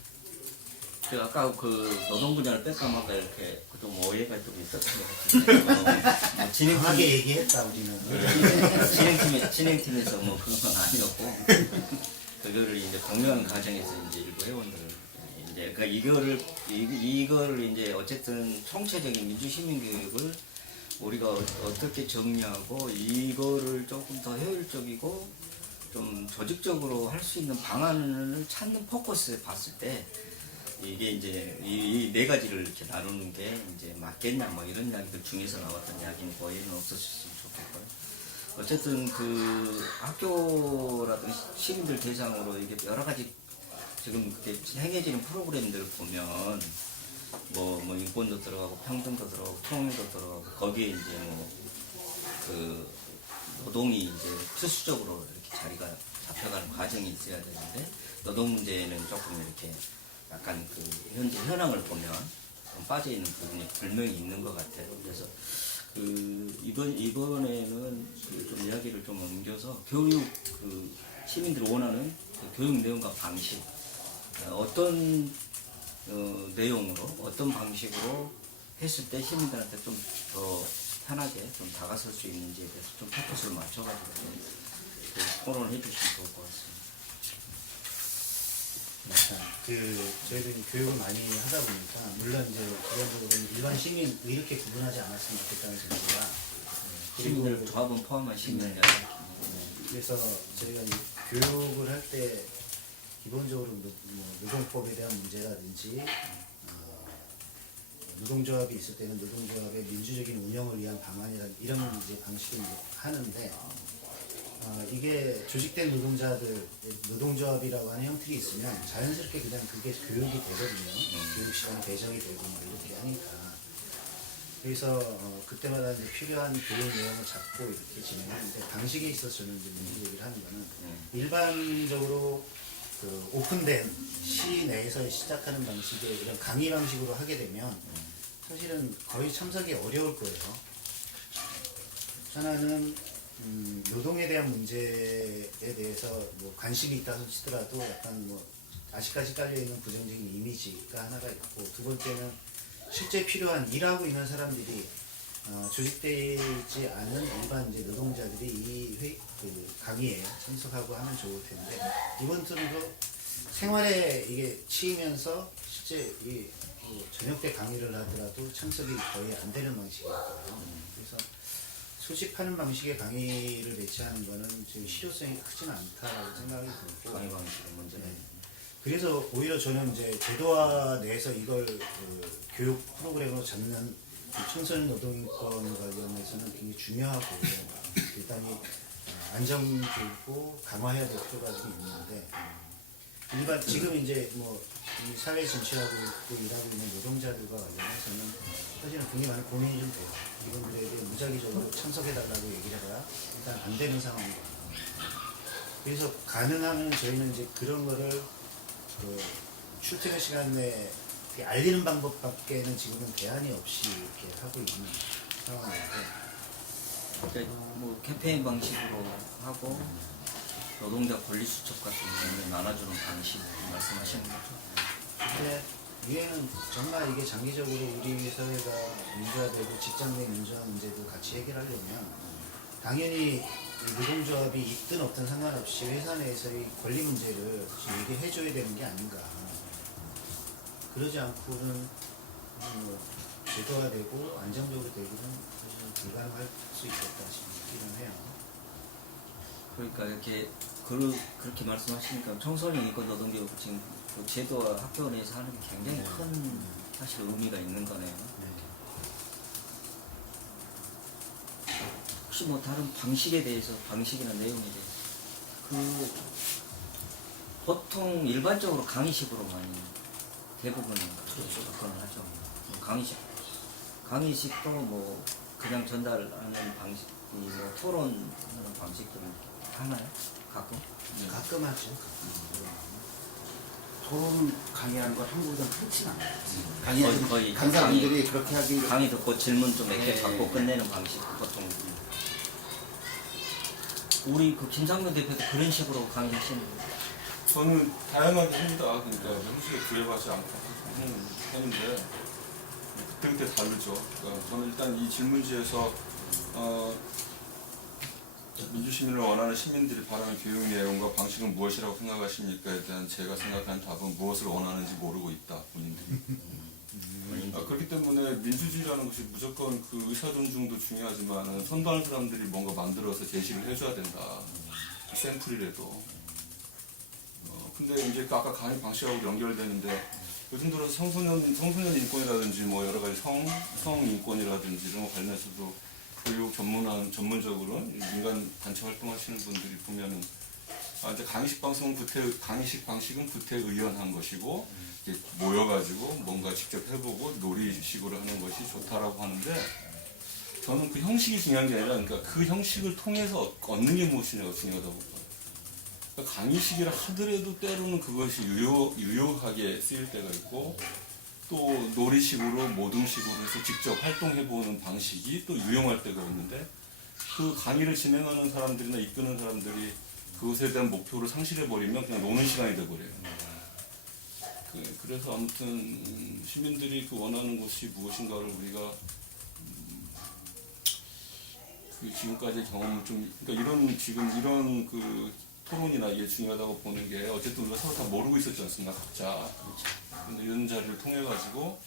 제가 아까 그 노동 분야를 뺄까 말까 이렇게 좀 오해가 좀 있었던 것 같은데 강하게 얘기했다 우리는. 진행팀에서 뭐 그런 건 아니었고 그거를 이제 공유하는 과정에서 이제 일부 회원들 이제 그러니까 이거를 이제 어쨌든 총체적인 민주 시민 교육을 우리가 어떻게 정리하고 이거를 조금 더 효율적이고 좀 조직적으로 할 수 있는 방안을 찾는 포커스에 봤을 때 이게 이제 이 네 가지를 이렇게 나누는 게 이제 맞겠냐 뭐 이런 이야기들 중에서 나왔던 이야기는 거의는 없었으면 좋겠고요. 어쨌든 그 학교라든지 시민들 대상으로 이게 여러 가지 지금 행해지는 프로그램들을 보면 뭐 인권도 들어가고 평등도 들어가고 통일도 들어가고 거기에 이제 그 노동이 이제 필수적으로 이렇게 자리가 잡혀가는 과정이 있어야 되는데 노동 문제는 조금 이렇게 약간 그 현재 현황을 보면 좀 빠져 있는 부분이 분명히 있는 것 같아요. 그래서 그 이번에는 좀 이야기를 좀 옮겨서 교육 그 시민들이 원하는 그 교육 내용과 방식 어떤 내용으로 어떤 방식으로 했을 때 시민들한테 좀 더 편하게 좀 다가설 수 있는지에 대해서 좀 포커스를 맞춰가지고 좀 토론을 해주시면 좋을 것 같습니다. 저희들이 교육을 많이 하다 보니까 물론 이제 기본적으로 일반 시민 이렇게 구분하지 않았으면 좋겠다는 생각이라 시민들 조합은 포함한 시민들. 그래서 저희가 이 교육을 할 때 기본적으로 노동법에 대한 문제라든지 노동조합이 있을 때는 노동조합의 민주적인 운영을 위한 방안이라는 이런 이제 방식을 이제 하는데 이게 조직된 노동조합이라고 하는 형틀이 있으면 자연스럽게 그냥 그게 교육이 되거든요. 교육 시간이 배정이 되고 막 이렇게 하니까. 그래서 그때마다 이제 필요한 교육 내용을 잡고 이렇게 진행하는데 방식에 있어서 저는 이제 문제 얘기를 하는 거는 일반적으로 그 오픈된 시 내에서 시작하는 방식의 이런 강의 방식으로 하게 되면 사실은 거의 참석이 어려울 거예요. 하나는 노동에 대한 문제에 대해서 뭐 관심이 있다고 치더라도 약간 아직까지 깔려있는 부정적인 이미지가 하나가 있고 두 번째는 실제 필요한 일하고 있는 사람들이 조직되어 있지 않은 일반 이제 노동자들이 이 강의에 참석하고 하면 좋을 텐데 이번 들어도 생활에 이게 치이면서 실제 저녁 때 강의를 하더라도 참석이 거의 안 되는 방식이거든요. 그래서 소집하는 방식의 강의를 배치하는 거는 지금 실효성이 크지는 않다라고 생각이 들고 강의 방식의 문제는 그래서 오히려 저는 이제 제도화 내에서 이걸 그 교육 프로그램으로 잡는 그 청소년 노동인권 관련해서는 굉장히 중요하고 일단 이 안전교육도 강화해야 될 필요가 좀 있는데 일반 지금 이제 뭐 이 사회에 진출하고 있고 일하고 있는 노동자들과 관련해서는 사실은 굉장히 많은 고민이 좀 돼요. 이분들에게 무작위적으로 참석해달라고 얘기를 해야 일단 안 되는 상황이거든요. 그래서 가능하면 저희는 이제 그런 거를 그 출퇴근 시간 내에 이렇게 알리는 방법밖에는 지금은 대안이 없이 이렇게 하고 있는 상황인데 그러니까 뭐 캠페인 방식으로 하고 노동자 권리 수첩 같은 경우는 나눠주는 방식 말씀하시는 거죠. 근데 유행은 정말 이게 장기적으로 우리 사회가 민주화되고 직장 내 민주화 문제도 같이 해결하려면 당연히 이 노동조합이 있든 없든 상관없이 회사 내에서의 권리 문제를 좀 얘기해줘야 되는 게 아닌가. 그러지 않고는 제도화되고 안정적으로 되기는 사실은 불가능할 수 있겠다 싶기는 해요. 그러니까 이렇게 그렇게 말씀하시니까 청소년 인권 노동교육 지금 그 제도와 학교 내에서 하는 게 굉장히 네. 큰 사실 의미가 있는 거네요. 혹시 뭐 다른 방식에 대해서 방식이나 내용에 대해서 그 보통 일반적으로 강의식으로 많이 대부분은 접근을 하죠. 강의식도 뭐 그냥 전달하는 방식, 뭐 토론하는 방식들은 하나요? 가끔? 가끔 하죠. 토론 강의하는 건 한국에서는 흔치는 않아요. 거의 강사분들이 그렇게 하기 강의 듣고 질문 좀 몇 개 네. 받고 끝내는 방식 보통. 우리 그 김상면 대표도 그런 식으로 강의하시는 거예요. 저는 다양하게 합니다. 그러니까 형식에 구애받지 않고 하는데 그때그때 다르죠. 그러니까 저는 일단 이 질문지에서 민주시민을 원하는 시민들이 바라는 교육 내용과 방식은 무엇이라고 생각하십니까에 대한 제가 생각하는 답은 무엇을 원하는지 모르고 있다, 본인들이. 그렇기 때문에 민주주의라는 것이 무조건 그 의사존중도 중요하지만 선도하는 사람들이 뭔가 만들어서 제시를 해줘야 된다. 샘플이라도. 근데 이제 그 아까 강의 방식하고 연결되는데 요즘 들어서 청소년 인권이라든지 뭐 여러 가지 성 인권이라든지 이런 거 관련해서도 교육 전문적으로 민간 단체 활동하시는 분들이 보면은 이제 강의식 방식은 구태의연한 것이고 이렇게 모여가지고 뭔가 직접 해보고 놀이식으로 하는 것이 좋다라고 하는데 저는 그 형식이 중요한 게 아니라 그러니까 그 형식을 통해서 얻는 게 무엇이냐가 중요하다고 봐요. 그러니까 강의식이라 하더라도 때로는 그것이 유효하게 쓰일 때가 있고 또 놀이식으로 모둠식으로 해서 직접 활동해보는 방식이 또 유용할 때가 있는데 그 강의를 진행하는 사람들이나 이끄는 사람들이 그것에 대한 목표를 상실해버리면 그냥 노는 시간이 돼버려요. 그래서 아무튼 시민들이 그 원하는 것이 무엇인가를 우리가 그 지금까지의 경험을 좀 그러니까 이런 그 토론이나 이게 중요하다고 보는 게 어쨌든 우리가 서로 다 모르고 있었지 않습니까 각자. 근데 이런 자리를 통해 가지고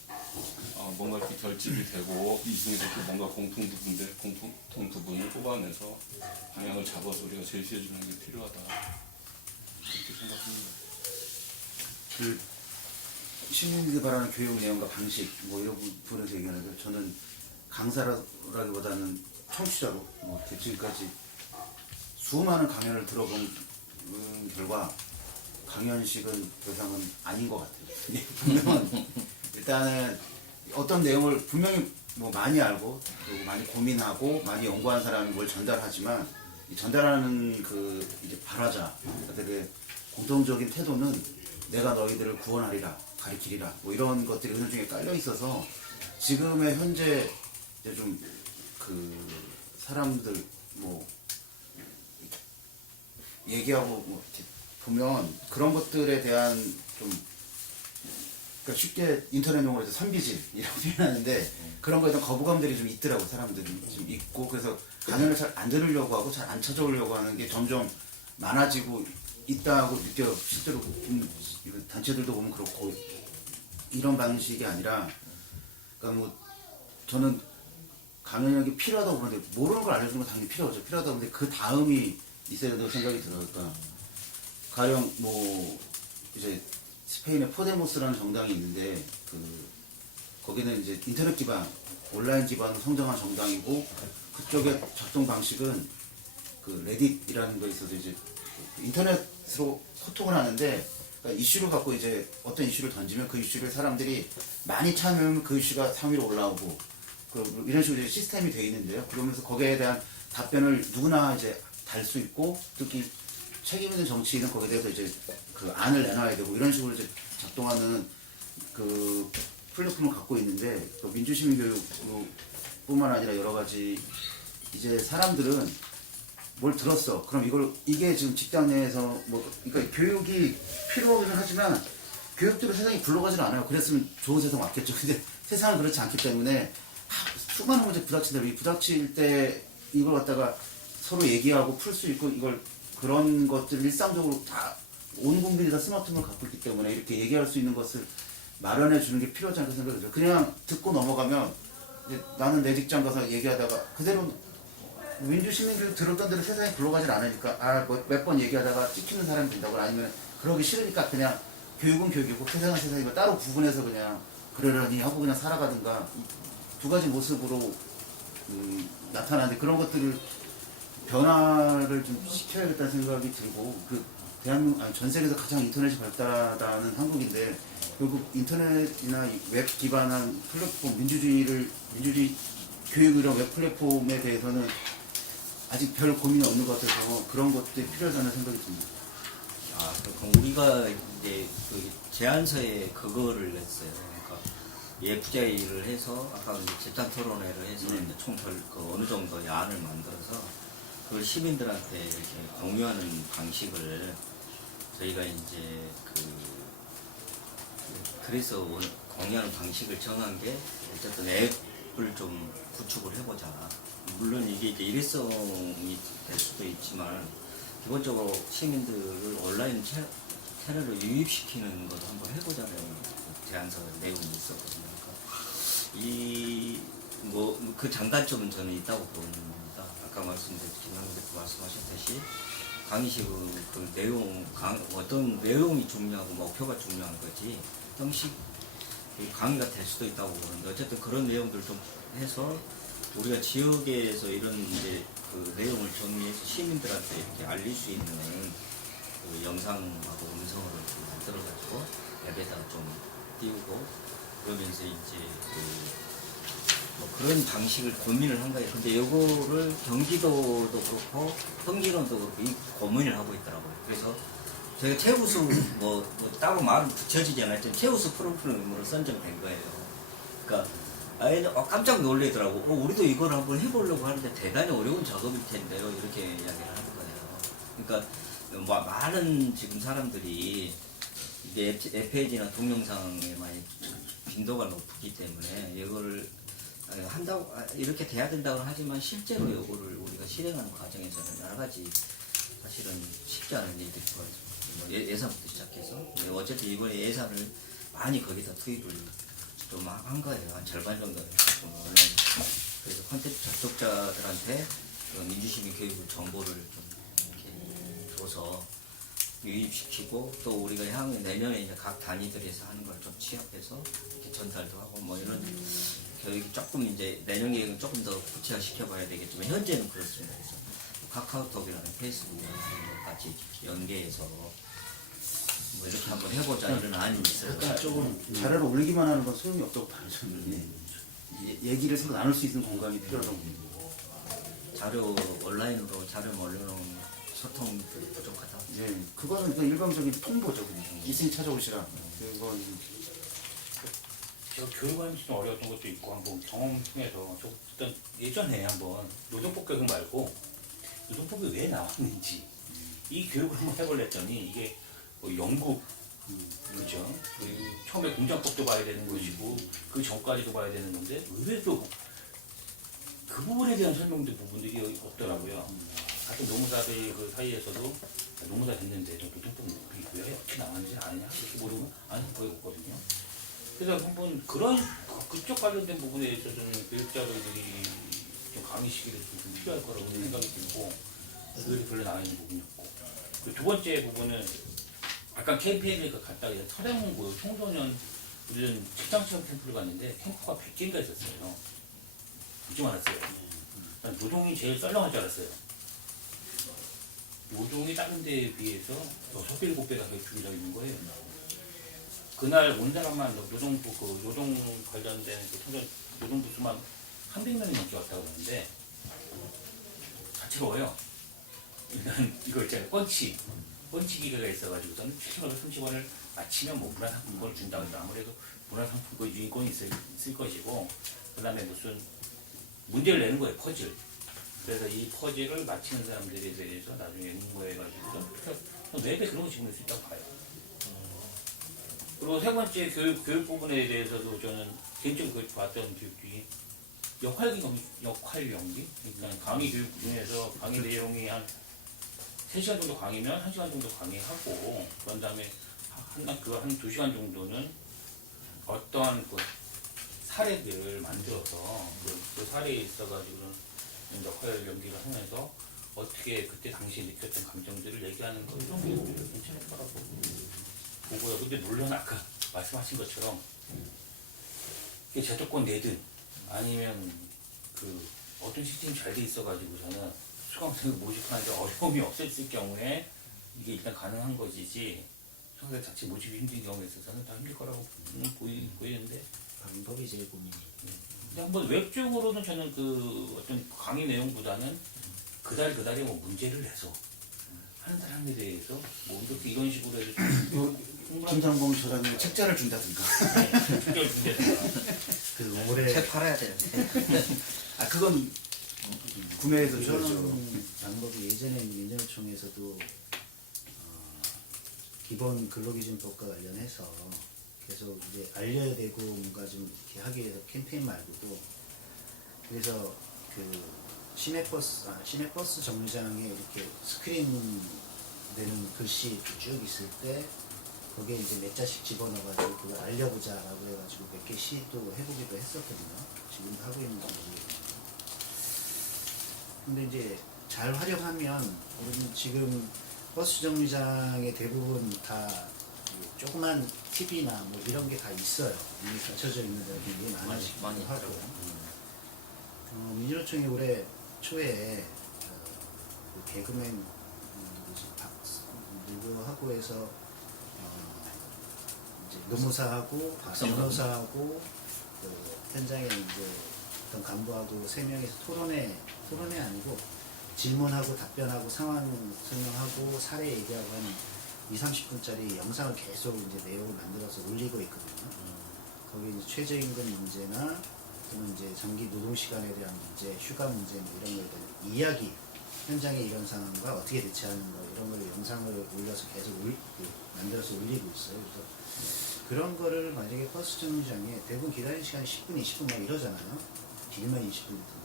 뭔가 이렇게 결집이 되고 이 중에서 또 뭔가 공통 부분을 뽑아내서 방향을 잡아서 우리가 제시해 주는 게 필요하다 그렇게 생각합니다. 그 시민들이 바라는 교육 내용과 방식 뭐 이런 부분에서 얘기하는데 저는 강사라기보다는 청취자로 뭐 지금까지 수많은 강연을 들어본 결과 강연식은 더 이상은 아닌 것 같아요. 분명은 일단은 어떤 내용을 분명히 뭐 많이 알고 그리고 많이 고민하고 많이 연구한 사람이 뭘 전달하지만 이 전달하는 그 이제 발화자 되게 공통적인 태도는 내가 너희들을 구원하리라 가리키리라 뭐 이런 것들이 은연 중에 깔려 있어서 지금의 현재 이제 좀 그 사람들 뭐 얘기하고 뭐 이렇게 보면 그런 것들에 대한 좀 그러니까 쉽게 인터넷 용어로 해서 선비질이라고 표현하는데 그런 거에 대한 거부감들이 좀 있더라고 사람들이 좀 있고 그래서 강연을 잘 안 들으려고 하고 잘 안 찾아오려고 하는 게 점점 많아지고 있다고 느껴요. 실제로 단체들도 보면 그렇고 이런 방식이 아니라 그러니까 뭐 저는 강연력이 필요하다고 보는데 모르는 걸 알려주는 건 당연히 필요하죠. 필요하다고 보는데 그 다음이 있어야 된다고 생각이 들어요. 그러니까 가령 뭐 이제 스페인의 포데모스라는 정당이 있는데 거기는 이제 인터넷 기반, 온라인 기반으로 성장한 정당이고 그쪽의 작동 방식은 레딧이라는 거에 있어서 이제 인터넷으로 소통을 하는데 그러니까 이슈를 갖고 이제 어떤 이슈를 던지면 그 이슈를 사람들이 많이 참여하면 그 이슈가 상위로 올라오고 이런 식으로 이제 시스템이 되어 있는데요. 그러면서 거기에 대한 답변을 누구나 이제 달 수 있고 특히 책임 있는 정치인은 거기에 대해서 이제 안을 내놔야 되고 이런 식으로 이제 작동하는 플랫폼을 갖고 있는데 민주시민 교육뿐만 아니라 여러 가지 이제 사람들은 뭘 들었어. 그럼 이게 지금 직장 내에서 그러니까 교육이 필요하긴 하지만 교육대로 세상이 굴러가지는 않아요. 그랬으면 좋은 세상 왔겠죠. 근데 세상은 그렇지 않기 때문에 수많은 문제 부닥친다. 이 부닥칠 때 이걸 갖다가 서로 얘기하고 풀 수 있고 그런 것들을 일상적으로 다 온 국민이 다 스마트폰을 갖고 있기 때문에 이렇게 얘기할 수 있는 것을 마련해 주는 게 필요하지 않게 생각해요. 그냥 듣고 넘어가면 이제 나는 내 직장 가서 얘기하다가 그대로 민주시민들 들었던 대로 세상이 굴러가질 않으니까 몇 번 얘기하다가 찍히는 사람이 된다거나 아니면 그러기 싫으니까 그냥 교육은 교육이고 세상은 세상이고 따로 구분해서 그냥 그러려니 하고 그냥 살아가든가 두 가지 모습으로 나타나는데 그런 것들을 변화를 좀 시켜야겠다는 생각이 들고 전 세계에서 가장 인터넷이 발달하다는 한국인데 결국 인터넷이나 웹 기반한 플랫폼 민주주의 교육이랑 웹 플랫폼에 대해서는 아직 별 고민이 없는 것 같아서 그런 것들이 필요하다는 생각이 듭니다. 그럼 우리가 이제 제안서에 그거를 냈어요. 그러니까 FJ를 해서 아까 이제 집단 토론회를 해서 이제 어느 정도의 안을 만들어서 그걸 시민들한테 이렇게 공유하는 방식을 저희가 이제 그래서 공유하는 방식을 정한 게 어쨌든 앱을 좀 구축을 해보자. 물론 이게 이제 일회성이 될 수도 있지만 기본적으로 시민들을 온라인 채널로 유입시키는 것도 한번 해보자는 제안서 내용이 있었거든요. 그러니까 그 장단점은 저는 있다고 봅니다. 아까 말씀하셨듯이 강의식은 어떤 내용이 중요하고 목표가 중요한 거지 형식 강의가 될 수도 있다고 보는데 어쨌든 그런 내용들 좀 해서 우리가 지역에서 이런 이제 내용을 정리해서 시민들한테 이렇게 알릴 수 있는 영상하고 음성으로 만들어가지고 앱에다가 좀 띄우고 그러면서 이제 그런 방식을 고민을 한 거예요. 근데 이거를 경기도도 그렇고 성진원도 그렇고 이 고민을 하고 있더라고요. 그래서 저희가 최우수 따로 말은 붙여지지 않았지만 최우수 프로그램으로 선정된 거예요. 그러니까 아이는 깜짝 놀래더라고. 우리도 이걸 한번 해보려고 하는데 대단히 어려운 작업일 텐데요. 이렇게 이야기를 하는 거예요. 그러니까 많은 지금 사람들이 이게 앱페이지나 동영상에 많이 빈도가 높기 때문에 이거를 이렇게 돼야 된다고 하지만 실제로 이거를 우리가 실행하는 과정에서는 여러 가지 사실은 쉽지 않은 일들이 벌어집니다. 예산부터 시작해서 어쨌든 이번에 예산을 많이 거기다 투입을 좀 한 거예요. 한 절반 정도는. 그래서 콘텐츠 접촉자들한테 민주시민 교육을 정보를 좀 이렇게 줘서 유입시키고 또 우리가 향후 내년에 이제 각 단위들에서 하는 걸 좀 취합해서 이렇게 전달도 하고 이런 교육이 조금 이제 내년 계획은 조금 더 구체화시켜봐야 되겠지만 현재는 그렇습니다. 그래서 카카오톡이라는 페이스북 같이 연계해서 이렇게 한번 해보자 이런 안이 있어요. 그러니까 조금 자료를 올리기만 하는 건 소용이 없다고 봐요. 얘기를 서로 나눌 수 있는 공간이 필요하다고 봅니다. 자료 온라인으로 자료 올려놓은 소통이 부족하다. 예, 그거는 그냥 일방적인 통보죠. 그냥 이승 찾아오시라. 그건 제가 교육하면서 좀 어려웠던 것도 있고 한번 경험 통해서 일단 예전에 한번 노동법 교육 말고 노동법이 왜 나왔는지 이 교육을 한번 해볼랬더니 이게 영국 그죠? 그리고 처음에 공장법도 봐야 되는 것이고 그 전까지도 봐야 되는 건데 의외로 그 부분에 대한 설명도 부분들이 없더라고요. 같은 노무사들 그 사이에서도 노무사 됐는데 노동법 왜 어떻게 나왔는지 아냐 이렇게 모르면 아는 거에 없거든요. 그래서 한번 그쪽 관련된 부분에 있어서는 교육자들이 좀 강의 시기를 좀 필요할 거라고 생각이 들고 그게 별로 나와 있는 부분이었고 그 두 번째 부분은 아까 캠페인을 갔다 그냥 서대문구 청소년 우리는 직장체험 캠프를 갔는데 캠프가 100개인가 있었어요. 그렇게 많았어요. 난 노동이 제일 썰렁할 줄 알았어요. 노동이 다른 데에 비해서 6배, 7배가 더 줄어져 있는 거예요. 그날 온 사람만 노동부, 노동 관련된 청소년 노동부수만 300명이 넘게 왔다고 그러는데 다채로워요. 일단 이거 있잖아요. 펀치 기계가 있어가지고서는 7,530원을 맞히면 뭐 문화상품권을 준다고 해서 아무래도 문화상품권 유인권이 있을 것이고, 그 다음에 무슨 문제를 내는 거예요. 퍼즐. 그래서 이 퍼즐을 맞히는 사람들에 대해서 나중에 응모해가지고 4배 그런 거 지금 낼수 있다고 봐요. 그리고 세 번째 교육 부분에 대해서도 저는 개인적으로 봤던 교육 중에 역할 연기? 그러니까 강의 교육 중에서 강의 내용이 한 3시간 정도 강의면 1시간 정도 강의하고, 그런 다음에 한 2시간 정도는 어떠한 그 사례들을 만들어서 그 사례에 있어가지고는 역할 연기를 하면서 어떻게 그때 당시에 느꼈던 감정들을 얘기하는 거, 이런 게 오히려 괜찮을 거라고 보고요. 근데 물론 아까 말씀하신 것처럼 이게 제도권 내든 아니면 그 어떤 시스템이 잘 돼 있어가지고서는 수강생을 모집하는데 어려움이 없었을 경우에 이게 일단 가능한 것이지, 수강생 자체 모집이 힘든 경우에 있어서는 다 힘들 거라고 보이는데, 방법이 제일 고민이. 근데 한번 웹적으로는 저는 그 어떤 강의 내용보다는 그달에 뭐 문제를 내서 하는 사람에 대해서 뭐 이렇게 이런 식으로 해서 김상봉 저자님 책자를 준다든가. 특별 준비했다. 그 올해 책 팔아야 되는데. 아 그건 구매해서 줘야죠. 이런 방법이 예전에 민정노총에서도 기본 근로기준법과 관련해서 계속 이제 알려야 되고 뭔가 좀 이렇게 하기 위해서 캠페인 말고도, 그래서 그 시내버스 정류장에 이렇게 스크린 되는 글씨 쭉 있을 때 거기에 이제 몇 자씩 집어넣어가지고 그걸 알려보자라고 해가지고 몇 개 시도 해보기도 했었거든요. 지금도 하고 있는지 모르겠는데. 근데 이제 잘 활용하면, 우리는 지금 버스 정류장에 대부분 다 조그만 TV나 뭐 이런 게 다 있어요. 이미 갖춰져 있는 데가 많아지기도 많이 하고. 있더라고요. 민주노총이 올해 초에 그 개그맨 누구하고 해서 이제 노무사하고 변호사하고 그 현장에 이제 어떤 간부하고 3명이서 토론회 아니고 질문하고 답변하고 상황 설명하고 사례 얘기하고 하는 20-30분짜리 영상을 계속 이제 내용을 만들어서 올리고 있거든요. 거기 이제 최저임금 문제나 또는 이제 장기 노동 시간에 대한 문제, 휴가 문제 뭐 이런 거에 대한 이야기, 현장에 이런 상황과 어떻게 대처하는 거 이런 걸 영상을 올려서 계속 만들어서 올리고 있어요. 그래서 그런 거를 만약에 버스 정류장에 대부분 기다리는 시간이 10분, 20분 막 이러잖아요. 길면 20분 같은데.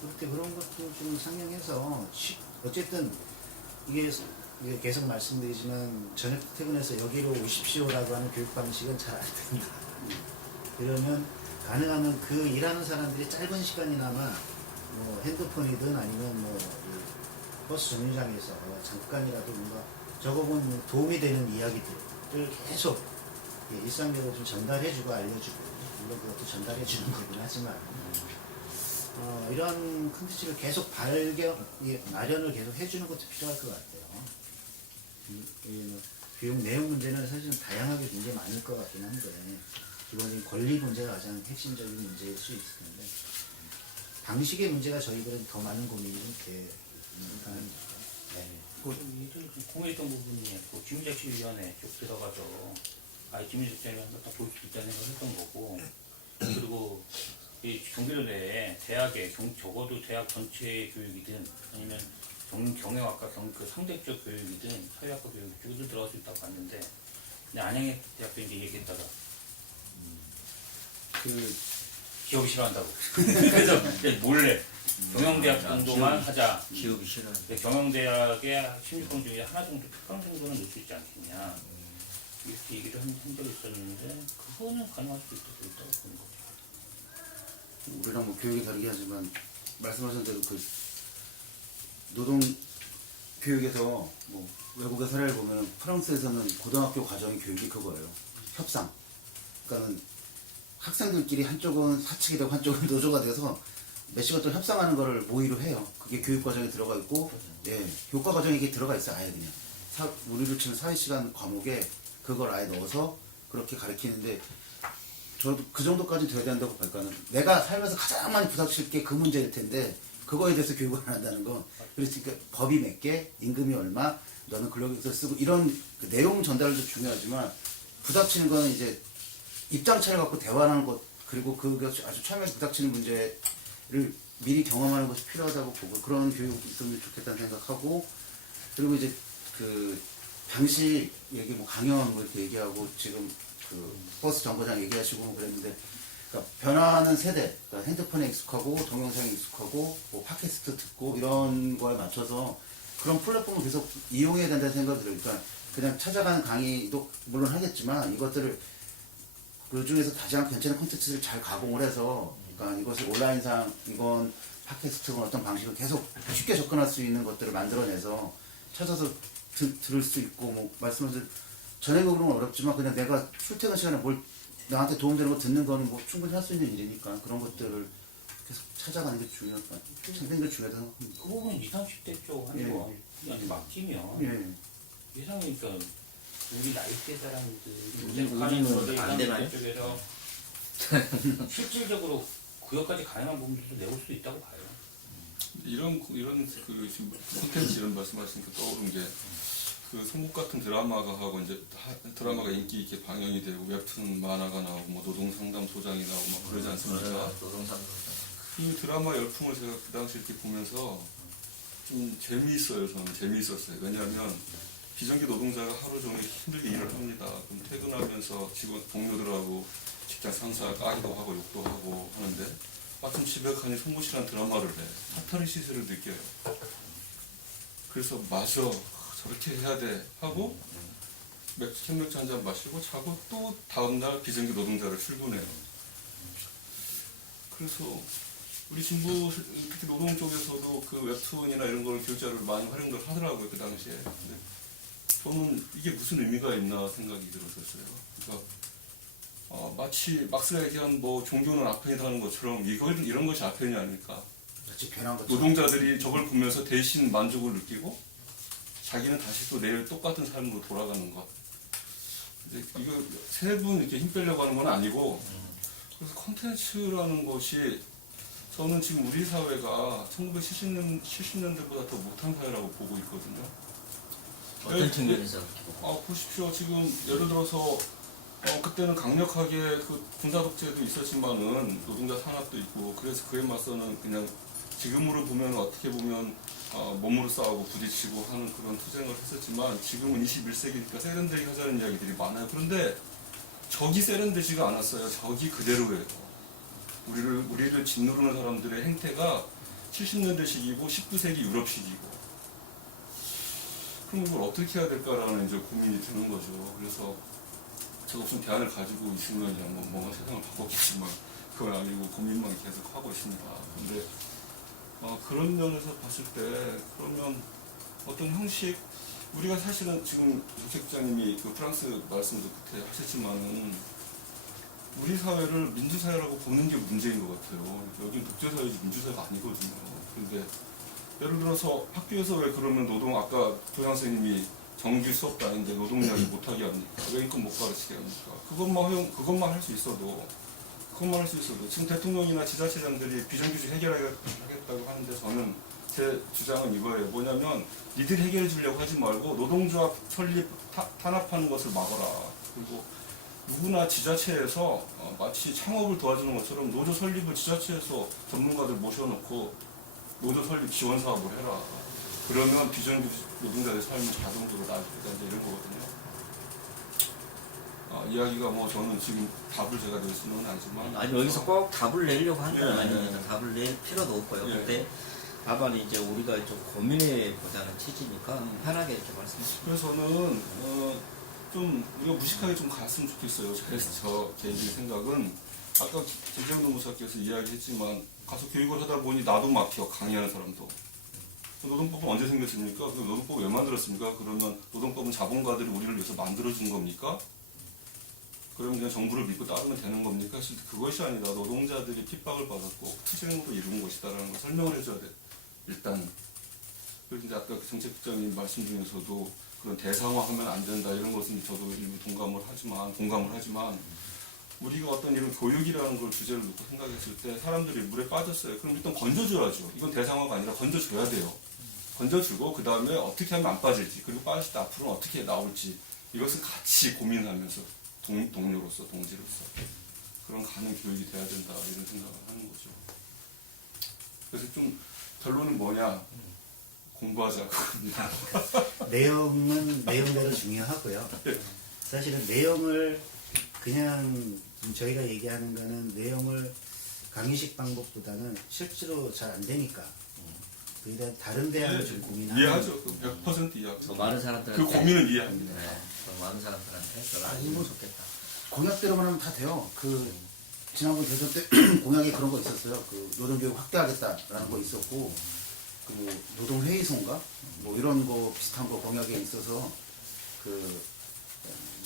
그럴 때 그런 것도 좀 상영해서 어쨌든 이게 계속 말씀드리지만 저녁 퇴근해서 여기로 오십시오라고 하는 교육 방식은 잘 안 된다. 그러면 가능하면 그 일하는 사람들이 짧은 시간이나마 뭐 핸드폰이든 아니면 뭐 버스 정류장에서 잠깐이라도 뭔가 적어본 도움이 되는 이야기들을 계속 일상적으로 좀 전달해주고 알려주고, 물론 그것도 전달해주는 거긴 하지만 이런 컨텐츠를 계속 마련을 계속 해주는 것도 필요할 것 같아요. 교육 내용 문제는 사실은 다양하게 굉장히 많을 것 같긴 한데, 기본적인 권리 문제가 가장 핵심적인 문제일 수 있을 텐데, 방식의 문제가 저희들은 더 많은 고민이 좀 되는 상황이니까. 네. 공유했던 부분이 주민자치위원회 쭉 들어가서 아예 주민자치위원회 한번 딱 볼 수 있다는 생각을 했던 거고, 그리고 이 경기도 내에 대학에 적어도 대학 전체 교육이든 아니면 경영학과 그 상대적 교육이든 사회학과 교육 쪽에도 들어갈 수 있다고 봤는데, 근데 안양의 대학도 이제 얘기했다가 그 기업이 싫어한다고 그래서 이제 몰래 경영대학 정도만 하자. 기업이 싫어요. 근데 경영대학의 16권 중에 하나 정도 특강 정도는 넣을 수 있지 않겠냐, 이렇게 얘기를 한 적이 있었는데, 그거는 가능할 수도 있다고 보는 거죠. 우리랑 뭐 교육이 다르게 하지만 말씀하신 대로 그 노동 교육에서 뭐 외국의 사례를 보면 프랑스에서는 고등학교 과정의 교육이 그거예요. 협상. 그러니까는 학생들끼리 한쪽은 사측이 되고 한쪽은 노조가 돼서 몇 시간 동안 협상하는 거를 모의로 해요. 그게 교육 과정에 들어가 있고, 예, 교과 과정에 이게 들어가 있어요. 아예 그냥. 우리로 치면 사회시간 과목에 그걸 아예 넣어서 그렇게 가르치는데, 저도 그 정도까지 돼야 된다고 볼까는. 내가 살면서 가장 많이 부닥칠 게 그 문제일 텐데, 그거에 대해서 교육을 안 한다는 건, 그러니까 법이 몇 개, 임금이 얼마, 너는 근로계획서 쓰고, 이런 그 내용 전달도 중요하지만, 부닥치는 거는 이제 입장차를 갖고 대화하는 것, 그리고 그게 아주 처음에 부닥치는 문제를 미리 경험하는 것이 필요하다고 보고, 그런 교육이 있으면 좋겠다는 생각하고, 그리고 이제 그 방식 얘기, 뭐 강연 뭐 이렇게 얘기하고, 지금 그 버스 정거장 얘기하시고 뭐 그랬는데, 그러니까 변화하는 세대, 그러니까 핸드폰에 익숙하고 동영상에 익숙하고 뭐 팟캐스트 듣고 이런 거에 맞춰서 그런 플랫폼을 계속 이용해야 된다는 생각이 들어요. 그러니까 그냥 찾아가는 강의도 물론 하겠지만 이것들을 그 중에서 가장 괜찮은 콘텐츠를 잘 가공을 해서, 그러니까 이것을 온라인상 이건 팟캐스트건 어떤 방식으로 계속 쉽게 접근할 수 있는 것들을 만들어내서 찾아서 들을 수 있고, 뭐 말씀하신 전액으로는 어렵지만 그냥 내가 출퇴근 시간에 뭘 나한테 도움되는 거 듣는 거는 뭐 충분히 할 수 있는 일이니까 그런 것들을 계속 찾아가는 게 중요하다. 찾는 게 중요하다고 생각합니다. 그 부분은 20, 30대 쪽 하는 예. 거 그냥 맡기면 예. 이상하니까 우리 나이대 사람들이 우리는 안 되나요? 쪽에서 실질적으로 그 역까지 가능한 부분들도 내올 수 있다고 봐요. 이런 그 지금 콘텐츠 이런 말씀하시니까 떠오른 게 그 송국 같은 드라마가 하고 이제 드라마가 인기 있게 방영이 되고 웹툰 만화가 나오고 뭐 노동 상담 소장이 나오고 막 그러지 않습니까? 이 드라마 열풍을 제가 그 당시 이렇게 보면서 좀 재미있어요. 저는 재미있었어요. 왜냐하면 비정규 노동자가 하루 종일 힘들게 일을 합니다. 그럼 퇴근하면서 직원 동료들하고 직장 상사 까기도 하고 욕도 하고 하는데 마침 집에 가니 송곳이라는 드라마를 해. 카타르시스를 느껴요. 그래서 맞아, 저렇게 해야 돼 하고 맥주 한 잔 마시고 자고 또 다음날 비정규 노동자를 출근해요. 그래서 우리 진보 특히 노동 쪽에서도 그 웹툰이나 이런 걸 교육자를 많이 활용을 하더라고요, 그 당시에. 근데 저는 이게 무슨 의미가 있나 생각이 들었었어요. 그러니까 마치 막스가 얘기한 뭐 종교는 아편이다 하는 것처럼 이런 것이 아편이 아닐까. 같이 변한 것처럼. 노동자들이 저걸 보면서 대신 만족을 느끼고 자기는 다시 또 내일 똑같은 삶으로 돌아가는 것. 이제 이거 세 분 이렇게 힘 빼려고 하는 건 아니고, 그래서 콘텐츠라는 것이 저는 지금 우리 사회가 1970년대보다 더 못한 사회라고 보고 있거든요. 어떤 측면에서 그렇게 보고? 보십시오. 지금 예를 들어서 그때는 강력하게 그 군사 독재도 있었지만은 노동자 탄압도 있고, 그래서 그에 맞서는 그냥 지금으로 보면 어떻게 보면 몸으로 싸우고 부딪히고 하는 그런 투쟁을 했었지만, 지금은 21세기니까 세련되게 하자는 이야기들이 많아요. 그런데 적이 세련되지가 않았어요. 적이 그대로예요. 우리를 짓누르는 사람들의 행태가 70년대식이고 19세기 유럽식이고, 그럼 이걸 어떻게 해야 될까라는 이제 고민이 드는 거죠. 그래서 제가 무슨 대안을 가지고 있으면 뭔가 세상을 바꿨겠지만 그건 아니고 고민만 계속 하고 있습니다. 근데 그런 면에서 봤을 때, 그러면 어떤 형식, 우리가 사실은 지금 유책 기자님이 그 프랑스 말씀도 그때 하셨지만은 우리 사회를 민주사회라고 보는 게 문제인 것 같아요. 여긴 독재사회지 민주사회가 아니거든요. 근데 예를 들어서 학교에서 왜 그러면 아까 교장 선생님이 정규 수업도 아닌데 노동 이야기 못하게 합니까? 왜 인권 못 가르치게 합니까? 그것만 할 수 있어도 지금 대통령이나 지자체장들이 비정규직 해결하겠다고 하는데, 저는 제 주장은 이거예요. 뭐냐면 니들이 해결해 주려고 하지 말고 노동조합 설립 탄압하는 것을 막아라. 그리고 누구나 지자체에서 마치 창업을 도와주는 것처럼 노조 설립을 지자체에서 전문가들 모셔놓고 노조 설립 지원 사업을 해라. 그러면 비정규직 노동자의 삶이 자동적으로 나아지게 된다, 이런 거거든요. 이야기가 뭐 저는 지금 답을 제가 낼 수는 아니지만, 아니 여기서 꼭 답을 내려고 하는 건 예, 아닙니다. 예. 답을 낼 필요도 없고요. 예. 근데 다만 이제 우리가 좀 고민해 보자는 취지니까 편하게 이렇게 말씀하시죠. 그래서 저는 좀 우리가 무식하게 좀 갔으면 좋겠어요. 저 개인적인 생각은 아까 김정도 무사께서 이야기했지만 가서 교육을 하다 보니 나도 막혀, 강의하는 사람도. 노동법은 언제 생겼습니까? 그 노동법 왜 만들었습니까? 그러면 노동법은 자본가들이 우리를 위해서 만들어준 겁니까? 그러면 그냥 정부를 믿고 따르면 되는 겁니까? 실제 그것이 아니라 노동자들이 핍박을 받았고 투쟁으로 이룬 것이다라는 걸 설명을 해줘야 돼. 일단. 그리고 이제 아까 그 정책국장님 말씀 중에서도 그런 대상화하면 안 된다 이런 것은 저도 일부 공감을 하지만 우리가 어떤 이런 교육이라는 걸 주제를 놓고 생각했을 때 사람들이 물에 빠졌어요. 그럼 일단 건져줘야죠. 이건 대상화가 아니라 건져줘야 돼요. 건져주고 그 다음에 어떻게 하면 안 빠질지 그리고 빠질 때 앞으로는 어떻게 나올지 이것을 같이 고민하면서 동료로서 동지로서 그런 가는 교육이 돼야 된다 이런 생각을 하는 거죠. 그래서 좀 결론은 뭐냐 공부하자고 합니다. 내용은 내용대로 중요하고요. 사실은 내용을 그냥 저희가 얘기하는 거는 내용을 강의식 방법보다는 실제로 잘 안 되니까 그에 대한 다른 대안을 좀 고민하는 이해하죠. 100% 이해하죠. 더 많은 사람들한테 그 고민은 이해합니다. 네, 더 많은 사람들한테 그걸 아니, 알리면 뭐, 좋겠다. 공약대로만 하면 다 돼요. 그 지난번 대선 때 공약에 그런 거 있었어요. 그 노동교육 확대하겠다라는 거 있었고 그 노동회의소인가 뭐 이런 거 비슷한 거 공약에 있어서 그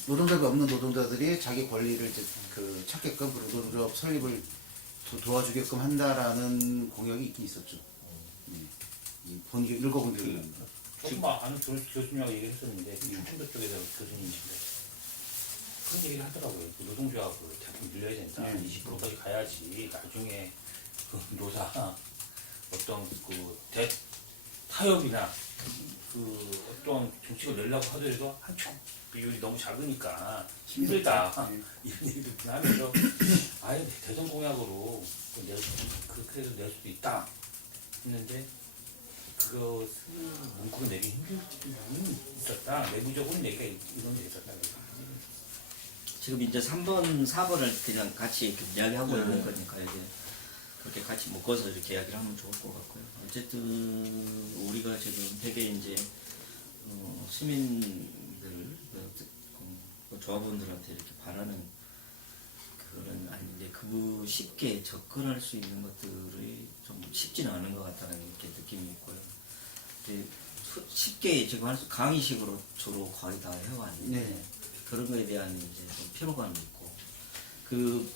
노동조합이 없는 노동자들이 자기 권리를 이제 그 찾게끔 그리고 노동조합 설립을 도와주게끔 한다라는 공약이 있긴 있었죠. 읽어본 기억이 납니다. 조금 아는 교수님하고 얘기를 했었는데 충청도 쪽에서 교수님이신데 그런 얘기를 하더라고요. 그 노동조합을 대폭 늘려야 된다. 20%까지 가야지 나중에 그 노사 어떤 그 타협이나 그 어떤 정책을 내려고 하더라도 한쪽 비율이 너무 작으니까 힘들다 이런 얘기를 하면서 아예 대선 공약으로 그렇게 해서 낼 수도 있다 했는데 그것을 문구로 내기 힘든 부분이 있었다. 내부적으로는 얘기가 이런 게 있었다. 지금 이제 3번, 4번을 그냥 같이 이렇게 이야기하고 있는 거니까 이제 그렇게 같이 묶어서 이렇게 이야기를 하면 좋을 것 같고요. 어쨌든 우리가 지금 되게 이제 시민들, 조합원들한테 이렇게 바라는 그런 아닌데 그 쉽게 접근할 수 있는 것들이 좀 쉽지는 않은 것 같다는 이렇게 느낌이 있고요. 쉽게 지금 강의식으로 주로 거의 다 해왔는데 네. 그런 거에 대한 이제 좀 피로감이 있고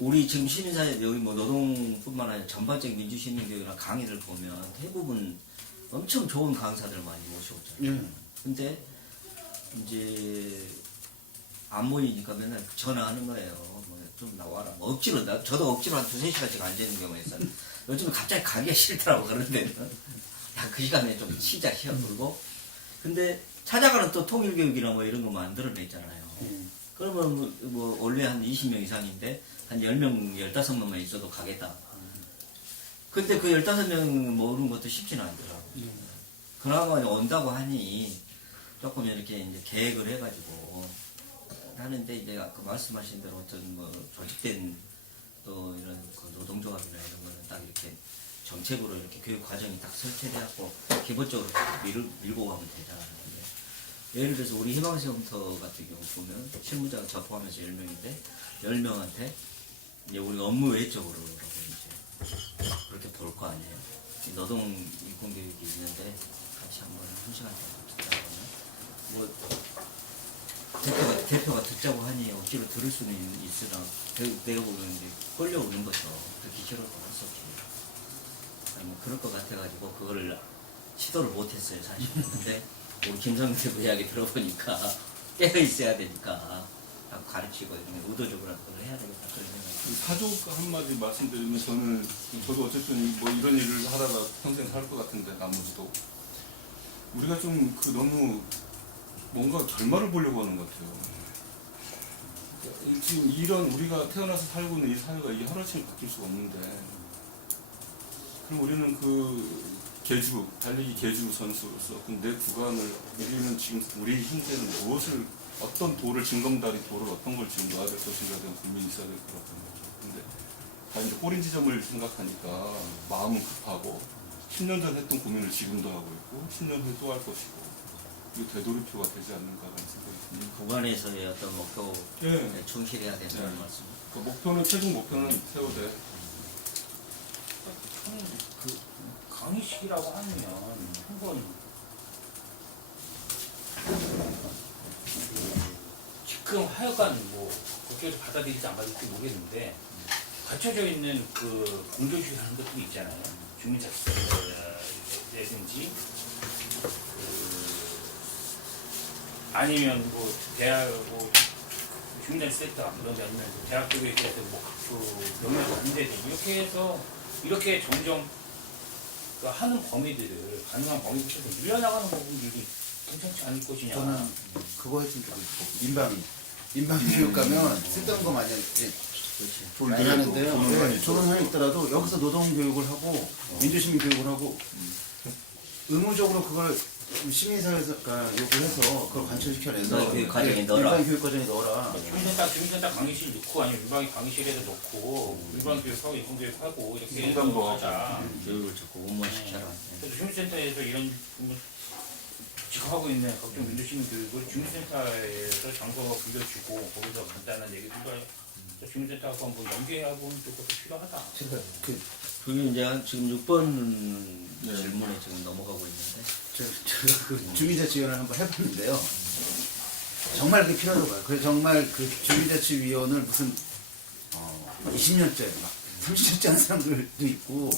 우리 지금 시민사회 여기 뭐 노동뿐만 아니라 전반적 민주시민교육이나 강의를 보면 대부분 엄청 좋은 강사들 많이 모셔오잖아요. 근데 이제 안 모이니까 맨날 전화하는 거예요. 뭐 좀 나와라. 뭐 억지로 저도 억지로 한 2-3시간씩 앉는 경우가 있어요. 요즘은 갑자기 가기가 싫더라고 그런 데는. 야, 그 시간에 좀 쉬자 쉬어들고. 근데 찾아가는 또 통일교육이나 뭐 이런 거 만들어냈잖아요. 그러면 뭐 원래 한 20명 이상인데 한 10명, 15명만 있어도 가겠다. 근데 그 15명 모으는 것도 쉽지는 않더라고요. 그나마 온다고 하니 조금 이렇게 이제 계획을 해가지고 하는데 이제 아까 말씀하신 대로 어떤 뭐 조직된 또 이런 그 노동조합이나 이런 거는 딱 이렇게 정책으로 이렇게 교육 과정이 딱 설치돼갖고 기본적으로 밀고 가면 되잖아요. 예를 들어서 우리 희망시험터 같은 경우 보면 실무자가 저 포함해서 10명인데 10명한테 이제 우리 업무 외적으로 이제 그렇게 볼 거 아니에요. 노동 인권교육이 있는데 같이 한번 1시간 정도 듣자거나 뭐 대표가 듣자고 하니 억지로 들을 수는 있으나 내가 보면 이제 끌려오는 거죠. 듣기 싫어도 할 수 없이. 뭐 그럴 것 같아가지고 그거를 시도를 못했어요 사실. 근데 우리 김성태 대표 이야기 들어보니까 깨어 있어야 되니까 가르치고 이런 의도적으로 그걸 해야 되겠다 그런 생각이. 사족 한마디 말씀드리면 저도 어쨌든 뭐 이런 일을 하다가 평생 살 것 같은데 나머지도 우리가 좀 너무 뭔가 결말을 보려고 하는 것 같아요. 지금 이런 우리가 태어나서 살고 있는 이 사회가 이게 하루아침에 바뀔 수가 없는데 그럼 우리는 달리기 계주 선수로서 내 구간을 우리는 지금 우리 현재는 어떤 도를 징검다리 도를 어떤 걸 지금 놔야 될 것인가에 대한 고민이 있어야 될 거라고 생각해요. 근데 다 이제 꼬린 지점을 생각하니까 마음은 급하고 10년 전 했던 고민을 지금도 하고 있고 10년 후에 또 할 것이고 이거 되돌이표가 되지 않는가라는 생각이 듭니다. 구간에서의 어떤 목표에 충실해야 된다는 말씀. 그러니까 최종 목표는 세우되 강의식이라고 하면 한번 지금 하여간 뭐 국회에서 받아들일지 안 받아들일지 모르겠는데 갖춰져 있는 그 공조식이라는 것들이 있잖아요. 주민자치제라든지 아니면 뭐 대학 뭐 주민자치센터 그런 게 아니면 대학 쪽에 있어서 뭐그 명예를 안되고 이렇게 해서 이렇게 점점 그 하는 범위들을 가능한 범위부터 좀 늘려나가는 부분들이 괜찮지 않을 것이냐. 저는 그거 했으면 좋겠고 민방위 교육 가면 쓸데없는 거 많이 이제 많이 하는데요. 네, 좋은 학교 있더라도 여기서 노동 교육을 하고 민주시민 교육을 하고 의무적으로 그걸 시민사회가 요구해서 그걸 관철시켜내서 교육 과정에 넣어라. 민방위 교육 과정에 넣어라. 주민센터 강의실 넣고 아니면 민방위 강의실에도 넣고 민방위 교육하고 인권교육하고 이렇게 인간도 하자. 교육을 자꾸 공무원시켜라. 그래서 주민센터에서 이런 지금 하고 있는 각종 민주시민 교육을 주민센터에서 장소가 빌려주고 거기서 간단한 얘기들도 주민센터하고 한번 연계하고 하는 것도 필요하다. 제가 그게 이제 지금 6번 질문에 지금 넘어가고 있는데 제가 그 주민자치위원회를 한번 해봤는데요. 정말 그게 필요하다고 봐요. 그래서 정말 그 주민자치위원을 무슨 20년째 막 30년째 하는 사람들도 있고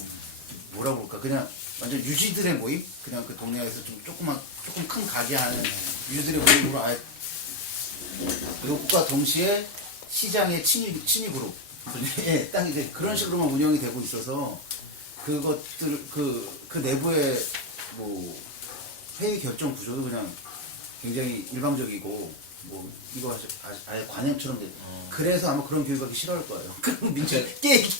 뭐라 그럴까 그냥 완전 유지들의 모임? 그냥 그 동네에서 좀 조금 큰 가게 하는 유지들의 모임으로 아예 그것과 동시에 시장의 친위 그룹 예, 딱 이제 그런 식으로만 운영이 되고 있어서 그것들 그 내부의 뭐 회의 결정 구조도 그냥 굉장히 일방적이고 뭐 이거 아예 관행처럼 돼. 그래서 아마 그런 교육하기 싫어할 거예요. 그럼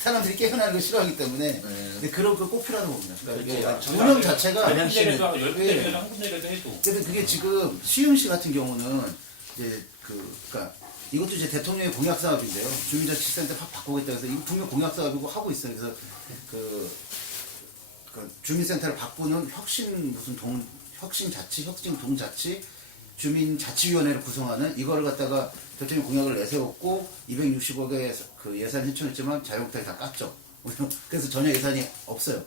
사람들이 깨어나는 걸 싫어하기 때문에. 근데 그런 거 꼭 필요하다고 봅니다. 그러니까 이게 운영 자체가 한 군데라도 하고 10군데라도 한 군데라도 해도. 근데 그게 지금 시흥시 같은 경우는 이제 그러니까 이것도 이제 대통령의 공약 사업인데요. 주민자치센터 확 바꾸겠다 해서 이거 분명 공약 사업이고 하고 있어요. 그래서 그 주민센터를 바꾸는 혁신자치, 혁신동자치 주민자치위원회를 구성하는 이거를 갖다가 대통령 공약을 내세웠고 260억의 그 예산 신청했지만 자유한국당이 다 깠죠. 그래서 전혀 예산이 없어요.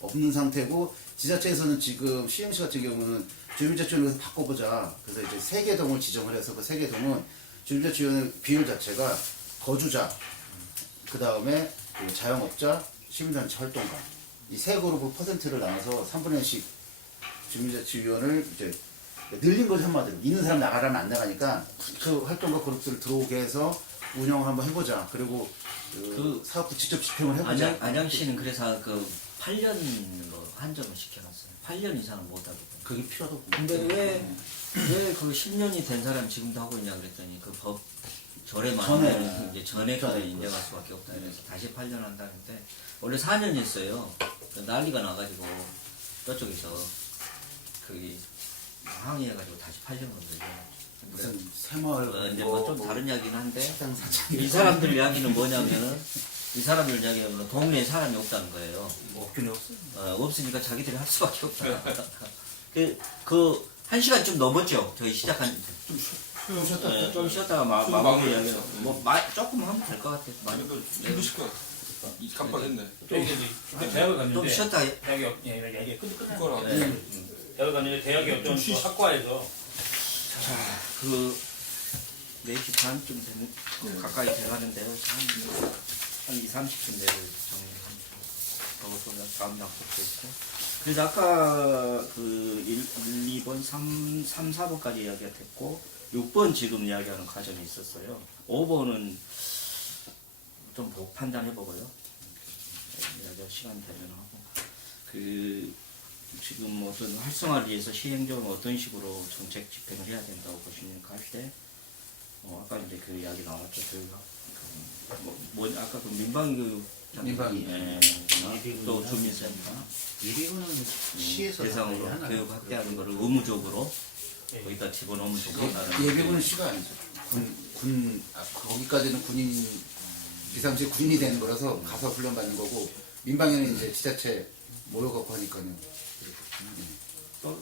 없는 상태고 지자체에서는 지금 시흥시 같은 경우는 주민자치위원회에서 바꿔보자. 그래서 이제 3개 동을 지정을 해서 그 3개 동은 주민자치위원회 비율 자체가 거주자, 그 다음에 자영업자, 시민단체 활동가 이 3그룹을 퍼센트를 나눠서 3분의 1씩 주민자치위원을 이제 늘린 거죠 한마디로. 있는 사람 나가라면 안 나가니까 그 활동가 그룹들을 들어오게 해서 운영을 한번 해보자. 그리고 그 사업도 직접 집행을 해보자. 안양시는 그래서 그 8년으로 한정을 시켜놨어요. 8년 이상은 못하게. 그게 필요하다고. 근데 왜 그 10년이 된 사람 지금도 하고 있냐 그랬더니 그 법 절에만 이제 전에 그걸 인정할 수밖에 없다 그래서 다시 8년 한다는데 원래 4년이었어요. 난리가 나가지고 저쪽에서 그게 항의해가지고 다시 8년으로 늘려놨죠. 무슨 새마을 이제 뭐 좀 다른 이야기긴 한데 식당 사장 이 사람들 이야기는 뭐냐면은 이 사람들 이야기는 동네에 사람이 없다는 거예요. 없긴 없어요. 없으니까 자기들이 할 수밖에 없다. 그 1시간쯤 넘었죠. 저희 시작한 좀 쉬었다가 마무리 이야기를 조금 하면 될 것 같아요. 많이 힘드실 것 같아. 깜빡했네. 대학을 갔는데 좀 쉬었다. 대학이 끝났어요. 그거라. 대학을 갔는데 대학이 어떤 그 학과에서 그 4시 반쯤 되는 가까이 돼가는데요. 한 2, 30분 내로 정리하면 또 다음 낙법도 있고. 그래서 아까 그 1, 2번, 3, 4번까지 이야기가 됐고 6번 지금 이야기하는 과정이 있었어요. 5번은 좀 판단해보고요. 시간 되면 하고 그 지금 어떤 활성화를 위해서 시행적으로 어떤 식으로 정책 집행을 해야 된다고 보십니까 할 때 아까 이제 그 이야기 나왔죠. 아까 그 민방위교육 민방위. 또 주민센터 예비군은 시에서 대상으로 교육 확대하는 거를 의무적으로 거기다 집어넣으면 좋겠다는 예비군은 시가 아니죠. 거기까지는 군인 비상시 군인이 되는 거라서 가서 훈련 받는 거고 민방위는 이제 지자체 모여갖고 하니까요.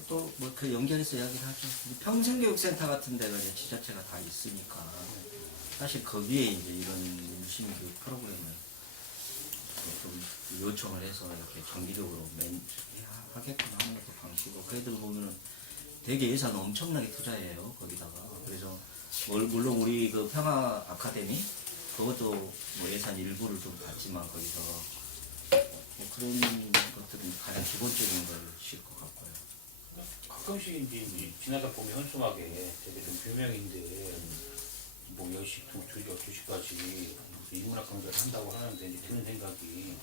또 뭐 그 연결해서 이야기를 하죠. 평생교육센터 같은 데가 이제 지자체가 다 있으니까 사실 거기에 이제 이런 시민교육 프로그램을 좀 요청을 해서 이렇게 정기적으로 하게끔 하는 것도 방식이고, 그애들 보면은 되게 예산 엄청나게 투자해요 거기다가. 그래서 물론 우리 그 평화 아카데미 그것도 뭐 예산 일부를 좀 받지만 거기서 뭐 그런 것들은 가장 기본적인 걸 실 것 같고요. 가끔씩 이제 지나다 보면 현수막에 되게 좀 유명인데 뭐 10시부터 12시까지 인문학 강좌를 한다고 하는데 이제 드는 생각이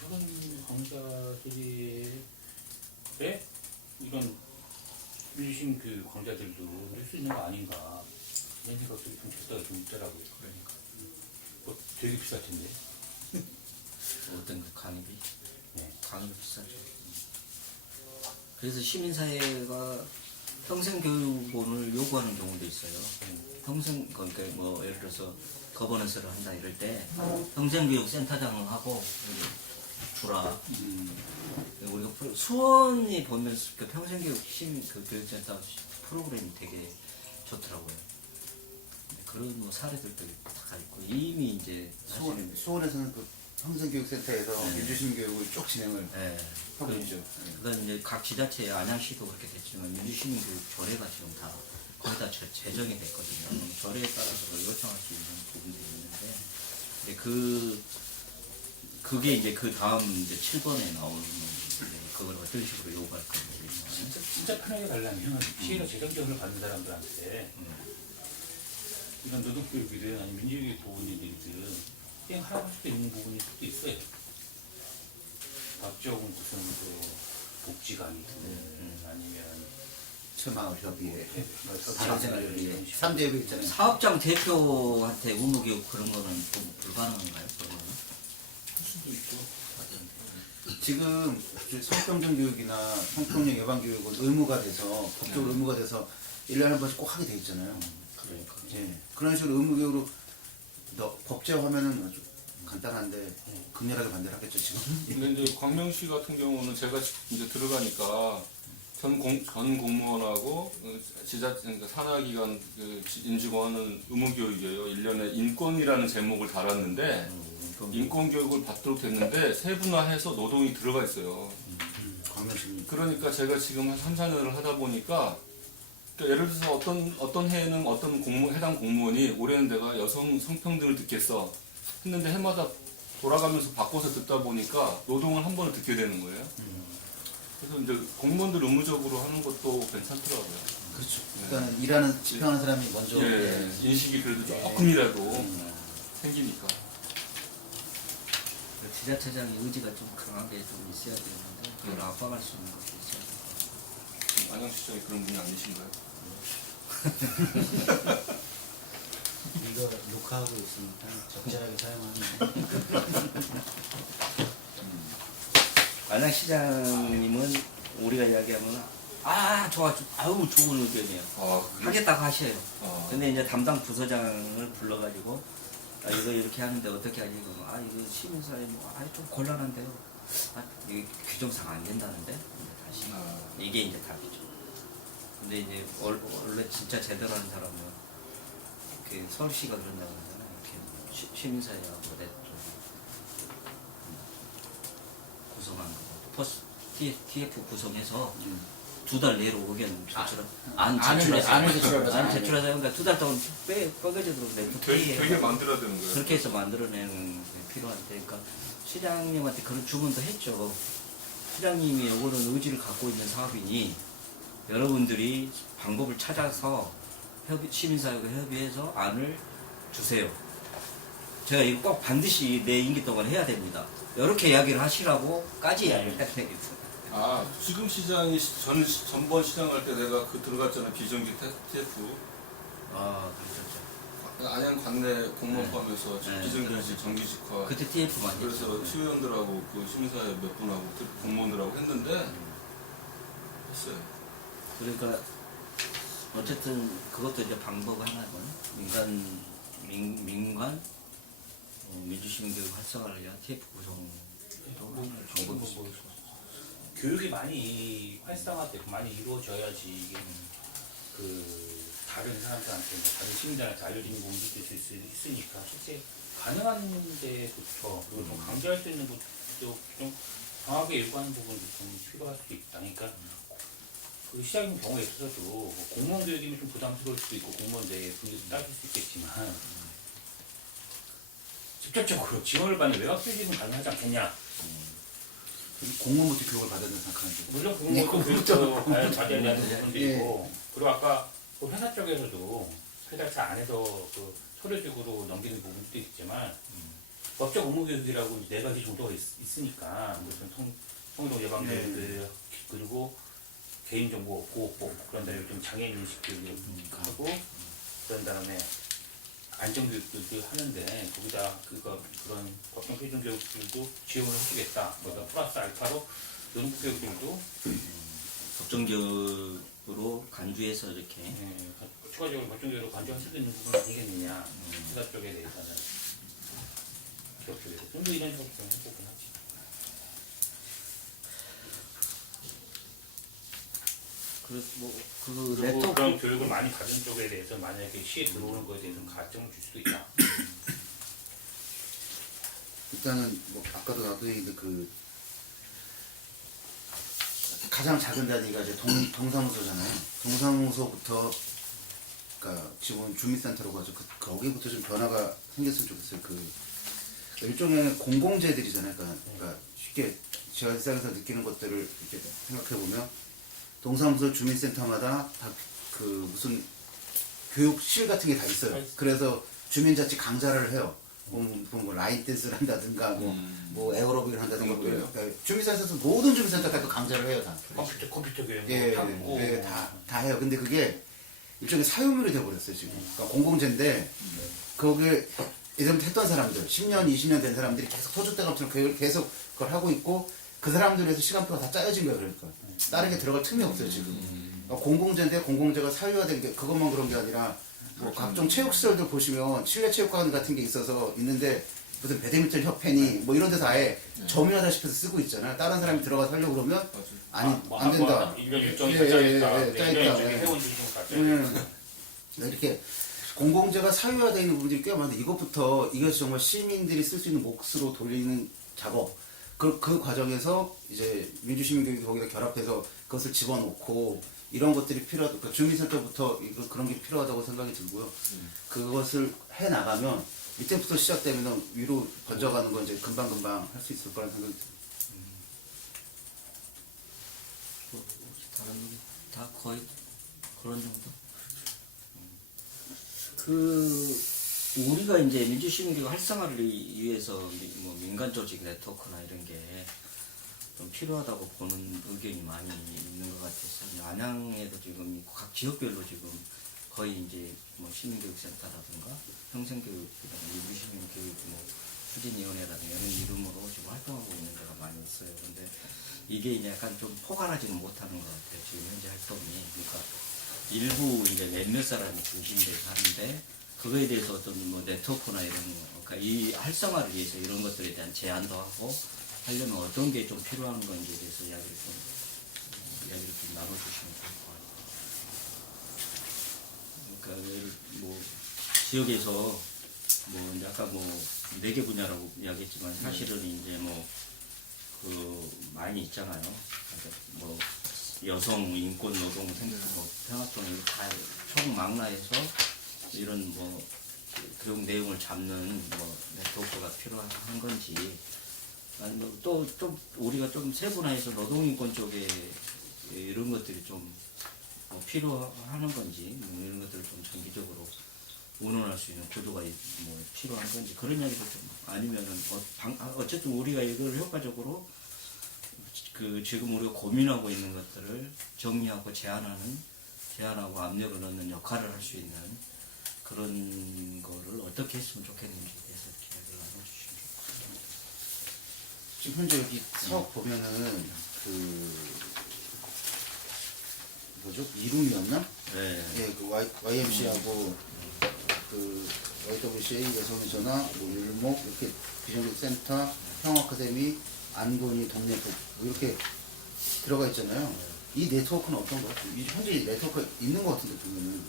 저런 강좌들이 이런 민주심 그 강좌들도 낼 수 있는 거 아닌가 이런 생각들이 좀 들다가 좀 있더라고요. 그러니까 뭐 되게 비쌀 텐데. 어떤 그 강의비? 네. 강의비 비싸죠. 그래서 시민사회가 평생교육원을 요구하는 경우도 있어요. 평생, 그러니까 뭐 예를 들어서 거버넌스를 한다 이럴 때 평생교육센터장을 하고 주라. 우리가 수원이 보면 그 평생교육 그 교육센터 프로그램이 되게 좋더라고요. 그런 뭐 사례들도 다 있고 이미 이제 사실은 수원에서는 그 평생교육센터에서 민주시민 교육을 쭉 진행을 네. 하고 있죠. 그다음 이제 각 지자체 안양시도 그렇게 됐지만 민주시민교육 조례가 지금 다 거의 다 제정이 됐거든요. 조례에 따라서 그걸 요청할 수 있는 부분도 있는데, 근데 그게 이제 그 다음 이제 7번에 나오는 그걸 어떤 식으로 요구할 건지. 진짜 편하게 가려면 시에서 재정 지원을 받는 사람들한테 이런 노동교육이든 아니면 민주주의 도원이든 시행하라고 할 수도 있는 부분일 수도 있어요. 각종 무슨 그 복지관이든 아니면 새마을협의회, 뭐 사람생활협의회, 3대 협의 있잖아요. 사업장 대표한테 의무교육 그런 거는 좀 불가능한가요? 그러면? 할 수도 있죠. 지금 성평등 교육이나 성폭력 예방 교육은 의무가 돼서 법적으로 의무가 돼서 1년에 한 번씩 꼭 하게 돼 있잖아요. 그러니까. 예. 그런 식으로 의무 교육으로 법제화하면은 아주 간단한데 극렬하게 반대를 하겠죠 지금. 근데 이제 광명시 같은 경우는 제가 이제 들어가니까 전 공무원하고 그러니까 산하기관 임직원은 의무교육이에요. 1년에 인권이라는 제목을 달았는데 인권교육을 받도록 됐는데 세분화해서 노동이 들어가 있어요. 광명시. 그러니까 제가 지금 한 3, 4년을 하다 보니까 그러니까 예를 들어서 어떤 해에는 어떤 해당 공무원이 올해는 내가 여성 성평등을 듣겠어 했는데 해마다 돌아가면서 바꿔서 듣다 보니까 노동을 한 번을 듣게 되는 거예요. 그래서 이제 공무원들 의무적으로 하는 것도 괜찮더라고요. 그렇죠. 그러니까 일하는 집행하는 사람이 먼저 예, 인식이 그래도 조금이라도 생기니까. 지자체장의 의지가 좀 강하게 좀 있어야 되는데 그걸 압박할 수 있는 것도 있어야 되고. 안양시장이 그런 분이 아니신가요? 이거 녹화하고 있으니까 적절하게 사용하는. 안양시장님은 우리가 이야기하면 좋아, 아유 좋은 의견이에요. 하겠다고 하셔요. 근데 이제 담당 부서장을 불러가지고 이거 이렇게 하는데 어떻게 하지? 그러면 이거 시민사회 좀 곤란한데요. 이게 규정상 안 된다는데 다시 이게 이제 답이죠. 근데 이제 원래 진짜 제대로 하는 사람은 이렇게 서울시가 그런다고 하잖아요. 이렇게 시민사회하고 좀 구성한 거, TF 구성해서 2달 내로 의견 제출하세요. 그러니까 2달 동안 뻐개지도록 되게 만들어야 되는 거예요. 그렇게 해서 만들어내는 게 필요한데, 그러니까 시장님한테 그런 주문도 했죠. 시장님이 이거는 의지를 갖고 있는 사업이니 여러분들이 방법을 찾아서 시민사회가 협의해서 안을 주세요. 제가 이거 꼭 반드시 내 임기 동안 해야 됩니다. 이렇게 이야기를 하시라고까지 이야기를 했겠어요. 지금 시장이 전번 시장할 때 내가 들어갔잖아요. 비정규 TF. 그렇죠. 안양 관내 공무원 포함해서 네. 비정규직 정규직화. 그때 TF 많이 그래서 했죠. 시의원들하고 그 시민사회 몇 분하고 공무원들하고 했는데 했어요. 그러니까 어쨌든 그것도 이제 방법 하나고 민관 민주시민교육 활성화를 위한 TF 구성도 하나의 방법이 있습니다. 교육이 많이 활성화되고 많이 이루어져야지 이게 그 다른 사람들한테, 뭐 다른 시민들한테 알려지는 부분도 있으니까 실제 가능한 데부터 그리고 좀 강제할 수 있는 것도 좀 강하게 일관하는 부분도 좀 필요할 수도 있다. 그러니까 그 시작인 경우에 있어서도 뭐 공무원 교육이면 좀 부담스러울 수도 있고 공무원 내에 분위기도 따질 수 있겠지만 직접적으로 지원을 받는 외곽 교육은 가능하지 않겠냐. 공무원부터 교육을 받았는 생각하는데. 물론 공무원도 교육도 받아야 되는 부분도 있고 그리고 아까 그 회사 쪽에서도 회사 안에서 그 서류식으로 넘기는 부분도 있지만 법적 의무 교육이라고 4가지 정도가 있으니까 무슨 성희롱 예방 교육 그리고 개인정보 보호법 그런 다음에 좀 장애인 인식 교육을 하고 그런 다음에 안전교육들도 하는데 거기다 그런 법정 표준 교육들도 지원을 해주겠다. 거기다 플러스 알파로 연구 교육들도 법정교육으로 간주해서 이렇게 추가적으로 법정 교육으로 간주할 수도 있는 부분 아니겠느냐. 회사 쪽에 대해서는 기업 쪽에서 좀더 이런 식으로 좀 해보긴 하지. 그 그리고 네트워크 그런 교육을 많이 받은 쪽에 대해서 만약에 시에 들어오는 거에 대해서는 가점을 줄 수도 있다. 일단은 뭐 아까도 나도 얘기했는데 그 가장 작은 단위가 이제 동사무소잖아요. 동사무소부터 그러니까 지금 주민센터라고 하죠. 거기부터 좀 변화가 생겼으면 좋겠어요. 그 일종의 공공재들이잖아요. 그러니까 쉽게 제가 일상에서 느끼는 것들을 이렇게 생각해 보면 동사무소 주민센터마다 다 그 무슨 교육실 같은 게 다 있어요. 그래서 주민자치 강좌를 해요. 뭐 라인 댄스를 한다든가 뭐 에어로빅을 한다든가 그러니까 주민센터에서 모든 주민센터가 또 강좌를 해요. 다. 컴퓨터 교육 다 해요. 근데 그게 일종의 사유물이 돼버렸어요 지금. 그러니까 공공재인데 거기에 예전부터 했던 사람들 10년, 20년 된 사람들이 계속 터줏대감처럼 교육을 계속 그걸 하고 있고 그 사람들에 서 시간표가 다 짜여진 거예요. 그러니까 다른 게 들어갈 틈이 없어요 지금. 그러니까 공공재인데 공공재가 사유화된 게 그것만 그런 게 아니라 뭐 각종 체육시설들 보시면 실내 체육관 같은 게 있는데 무슨 배드민턴 협회니 뭐 이런 데서 아예 점유하다시피 해서 쓰고 있잖아요. 다른 사람이 들어가서 하려고 그러면 아니 안 된다. 일련 일정이 짜있다. 짜있다. 일정이 회원들이 좀 갖다 이렇게 공공재가 사유화되어 있는 부분들이 꽤 많은데 이것부터 이것이 정말 시민들이 쓸 수 있는 몫으로 돌리는 작업 그 과정에서 이제 민주시민교육이 거기다 결합해서 그것을 집어넣고 이런 것들이 필요하다. 그러니까 주민센터부터 그런 게 필요하다고 생각이 들고요. 그것을 해 나가면 밑에부터 시작되면 위로 번져가는 건 이제 금방금방 할 수 있을 거라는 생각이 들어요. 다른 분이 다 거의 그런 정도. 우리가 이제 민주시민교육 활성화를 위해서 뭐 민간 조직 네트워크나 이런 게 좀 필요하다고 보는 의견이 많이 있는 것 같아서 안양에도 지금 각 지역별로 지금 거의 이제 뭐 시민교육센터라든가 평생교육이라든가 민주시민교육 뭐 추진위원회라든가 이런 이름으로 지금 활동하고 있는 데가 많이 있어요. 근데 이게 이제 약간 좀 포괄하지는 못하는 것 같아요. 지금 현재 활동이. 그러니까 일부 이제 몇몇 사람이 중심돼서 하는데 그거에 대해서 어떤 뭐 네트워크나 이런 그러니까 이 활성화를 위해서 이런 것들에 대한 제안도 하고 하려면 어떤 게 좀 필요한 건지에 대해서 이야기를 좀 나눠주시면 좋을 것 같아요. 그러니까 뭐 지역에서 뭐 이제 아까 뭐 4개 분야라고 이야기했지만 사실은 이제 뭐 그 많이 있잖아요. 그러니까 뭐 여성 인권 노동 생각 뭐 평화통 이거 다 총망라해서 이런 뭐 교육 내용을 잡는 뭐 네트워크가 필요한 건지 아니면 또 좀 우리가 좀 세분화해서 노동인권 쪽에 이런 것들이 좀 필요하는 건지 뭐 이런 것들을 좀 장기적으로 운원할 수 있는 구조가 뭐 필요한 건지 그런 이야기도 좀 아니면은 어쨌든 우리가 이걸 효과적으로 그 지금 우리가 고민하고 있는 것들을 정리하고 제안하고 압력을 넣는 역할을 할 수 있는 그런 거를 어떻게 했으면 좋겠는지에 대해서 이야기를 나눠주시면 좋겠습니다. 지금 현재 여기 사업 보면은 그 뭐죠? 이룸이었나? 네. 예, 그 YMCA하고 그 YWCA 여성의전화, 뭐 율목 이렇게 비정규센터, 평화아카데미, 안곤이 동네북 뭐 이렇게 들어가 있잖아요. 이 네트워크는 어떤 것 같아요? 현재 이 네트워크가 있는 것 같은데 보면은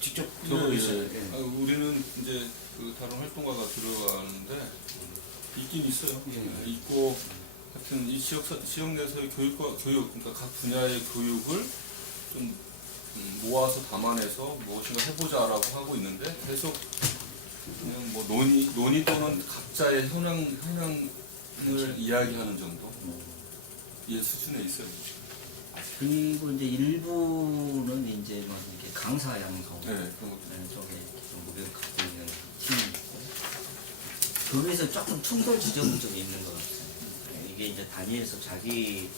직접 겪고 있어요. 아, 우리는 이제 그 다른 활동가가 들어가는데 있긴 있어요. 있고 하여튼 이 지역 내에서의 교육 그러니까 각 분야의 교육을 좀 모아서 담아내서 무엇인가 해보자라고 하고 있는데 계속 그냥 뭐 논의 또는 각자의 현황을 이야기하는 정도 의 수준에 있어요. 그리고 이제 일부는 이제 뭐 이렇게 강사 양성 네, 그런 것도 쪽에 좀 목표를 갖고 있는 팀이 있고 거기서 조금 충돌 지점이 좀 있는 것 같아요. 이게 이제 단위에서 자기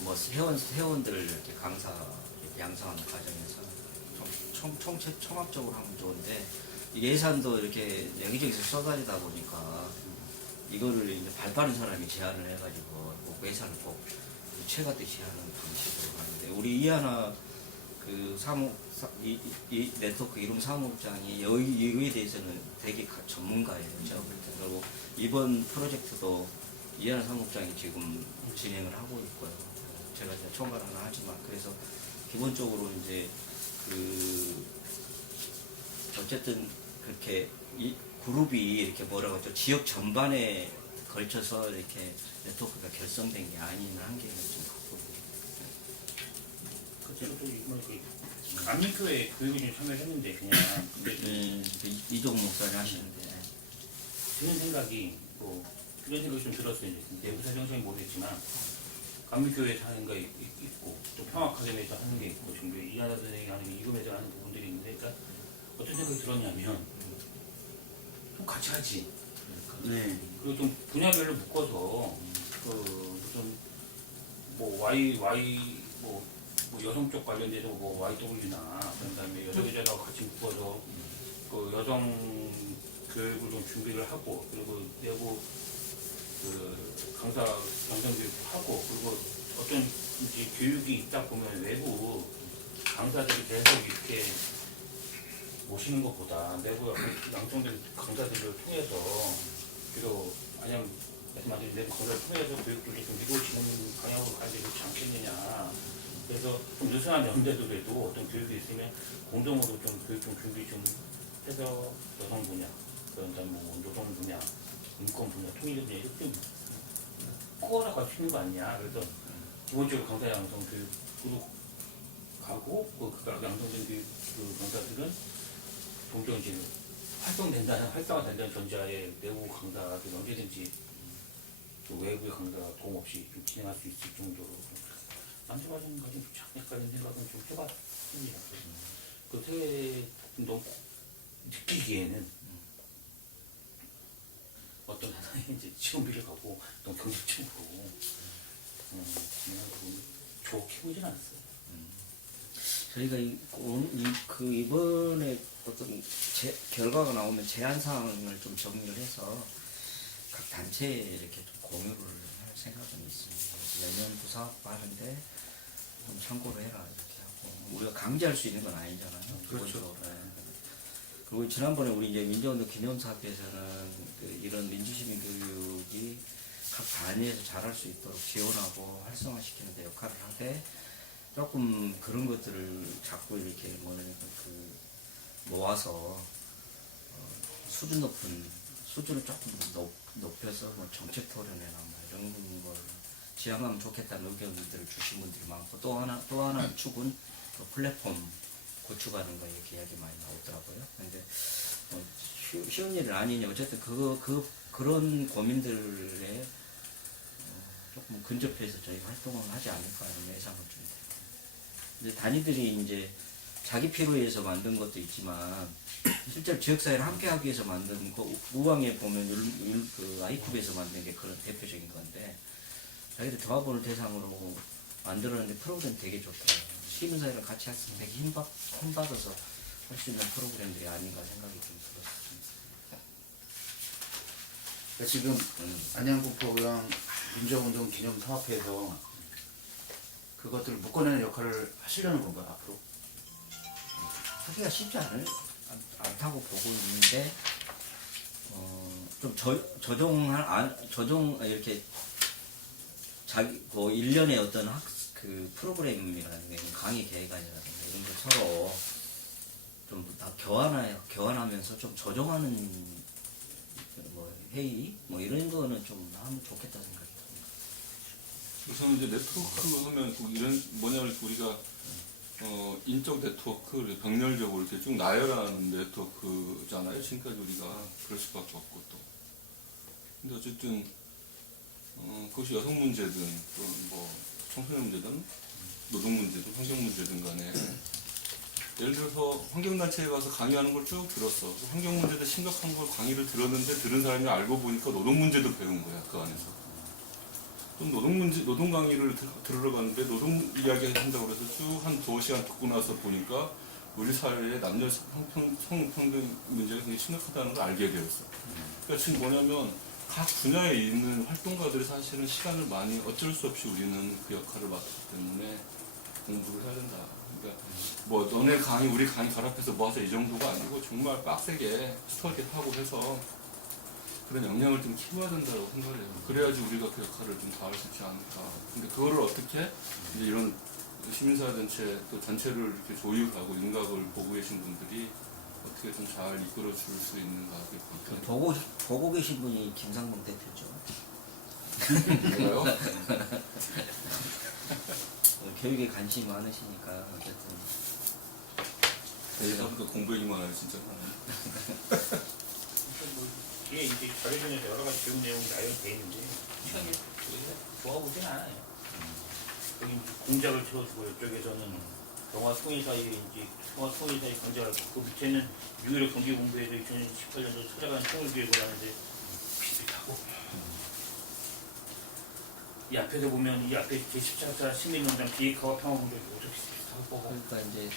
뭐 회원들을 이렇게 강사 양성하는 과정에서 총합적으로 하면 좋은데 이게 예산도 이렇게 여기저기서 쏟아지다 보니까 이거를 이제 발빠른 사람이 제안을 해가지고 꼭 예산을 꼭 최가듯이 하는 방식으로 하는데 우리 이하나 그 이 네트워크 이름 사무국장이 이거에 대해서는 되게 전문가예요. 제가 볼 때. 그리고 이번 프로젝트도 이하나 사무국장이 지금 진행을 하고 있고요. 제가 이제 총괄하는 하지만 그래서 기본적으로 이제 그 어쨌든 그렇게 이 그룹이 이렇게 뭐라고 하죠 지역 전반에 걸쳐서 이렇게 네트워크가 결성된 게 아닌 한계는 좀 갖고 저도 뭐 안민교회 교육에 좀 참여했는데 그냥 이종 목사님 하시는데 드는 생각이 뭐 이런 생각이 좀 들었어요. 이제 내부 사정상이 모르겠지만 감리교회 하는 거 있고 또 평화아카데미에서 하는 게 있고 지금 이하나 선생님이 하는 이금에서 하는 부분들이 있는데 그러니까 어떤 생각이 들었냐면 좀 같이 하지. 네. 그리고 좀 분야별로 묶어서 그 무슨 뭐 뭐 여성 쪽 관련돼서 뭐 YW나 그다음에 여자하고 같이 묶어서 그 여성 교육을 좀 준비를 하고 그리고 내부 그 강사 양성 교육하고 그리고 어떤 이제 교육이 있다 보면 외부 강사들이 계속 이렇게 모시는 것보다 내부 양성된 강사들을 통해서 그리고 아니면 말씀하신 내부 강사를 통해서 교육들을 좀 이루어지는 방향으로 가야 되지 않겠느냐. 그래서 좀 느슨한 연대들에도 어떤 교육이 있으면 공동으로 좀 교육 좀 준비 좀 해서 여성 분야, 그다음에 뭐 노동 분야, 인권 분야, 통일 분야 이렇게 좀 꼬아서 갈 수 있는 거 아니냐. 그래서 기본적으로 강사 양성 교육으로 가고 그 양성된 그 강사들은 종종 이제 활성화 된다는 전제하에 내부 강사들 언제든지 그 외부의 강사 도움 없이 좀 진행할 수 있을 정도로 남자마저는 가진 약간 생각은 좀 해봤습니다. 너무 느끼기에는 어떤 하나의 이제 지원비를 가고 어떤 경쟁적으로 좋게 보진 않았어요. 저희가 이번에 어떤 결과가 나오면 제안 사항을 좀 정리를 해서 각 단체에 이렇게 좀 공유를 할 생각은 있습니다. 내년도 사업 하는데 좀 참고를 해라 이렇게 하고 우리가 강제할 수 있는 건 아니잖아요. 그렇죠. 네. 그리고 지난번에 우리 이제 민주운동 기념사업에서는 이런 민주시민 교육이 각 단위에서 잘할 수 있도록 지원하고 활성화시키는 데 역할을 하되 조금 그런 것들을 자꾸 이렇게 모아서 수준 높은 수준을 조금 높여서 뭐 정책 토론회나 뭐 이런 걸 지향하면 좋겠다는 의견들을 주신 분들이 많고 또 하나 축은 플랫폼 구축하는 거 이렇게 이야기 많이 나오더라고요. 근데 쉬운 일은 아니니 어쨌든 그런 고민들에 조금 근접해서 저희가 활동을 하지 않을까 하는 예상을 좀 해요. 근데 단위들이 이제 자기 필요에 의해서 만든 것도 있지만 실제로 지역사회를 함께하기 위해서 만든 거 우왕에 보면 그 아이쿱에서 만든 게 그런 대표적인 건데 자기들 조합원을 대상으로 만들었는데 프로그램 되게 좋더라고요. 시민사회를 같이 했으면 되게 힘받아서 할 수 있는 프로그램들이 아닌가 생각이 좀 들었습니다. 지금 안양북포의왕 민주운동 기념사업회에서 그것들을 묶어내는 역할을 하시려는 건가요, 앞으로? 하기가 쉽지 않다고 보고 있는데 좀 조정 이렇게 자기 뭐 일련의 어떤 그 프로그램이라든가 강의 계획안이라든가 이런 걸 서로 좀 다 교환하면서 좀 조정하는 뭐 회의 뭐 이런 거는 좀 하면 좋겠다 생각이 듭니다. 우선 이제 네트워크 하면 꼭 이런 뭐냐면 우리가 인적 네트워크 병렬적으로 이렇게 쭉 나열하는 네트워크잖아요. 지금까지 우리가 그럴 수밖에 없고 또. 근데 어쨌든 그것이 여성 문제든 또는 뭐 청소년 문제든 노동 문제든 환경 문제든 간에 예를 들어서 환경단체에 가서 강의하는 걸 쭉 들었어. 환경 문제도 심각한 걸 강의를 들었는데 들은 사람이 알고 보니까 노동 문제도 배운 거야 그 안에서. 또 노동 강의를 들으러 갔는데 노동 이야기 한다고 해서 쭉 한 2시간 듣고 나서 보니까 우리 사회의 남녀 성평등 문제가 굉장히 심각하다는 걸 알게 되었어. 그러니까 지금 뭐냐면 각 분야에 있는 활동가들이 사실은 시간을 많이 어쩔 수 없이 우리는 그 역할을 맡기 때문에 공부를 해야 된다. 그러니까 뭐 너네 강의 우리 강의 결합해서 뭐 하자 이 정도가 아니고 정말 빡세게 스터디하고 해서 그런 역량을 좀 키워야 된다고 생각을 해요. 그래야지 우리가 그 역할을 좀 더 할 수 있지 않을까. 근데 그거를 어떻게 이제 이런 시민사회단체 또 전체를 이렇게 조율하고 윤곽을 보고 계신 분들이 어떻게 좀 잘 이끌어 줄 수 있는가. 보고 계신 분이 김상봉 대표죠. 내가요? 교육에 관심이 많으시니까 어쨌든 내가부터 공부 얘기만 하네 진짜. 뭐 뒤에 이제 자료전에서 여러 가지 교육 내용이 나열돼 있는데 시간이 좋아 보진 않아요. 여기 이제 공작을 채워주고 이쪽에서는 영화 통일사회인지 영화 통일사회 강좌를 받고 밑에는 6.15 경기 공부에도 2018년도 찾아간 통일교육을 하는데 비슷비슷하고 이 앞에서 보면 이 앞에 제14차 시민농장 비핵화와 평화공작이 모두 비슷비슷하고 보고 그러니까 이제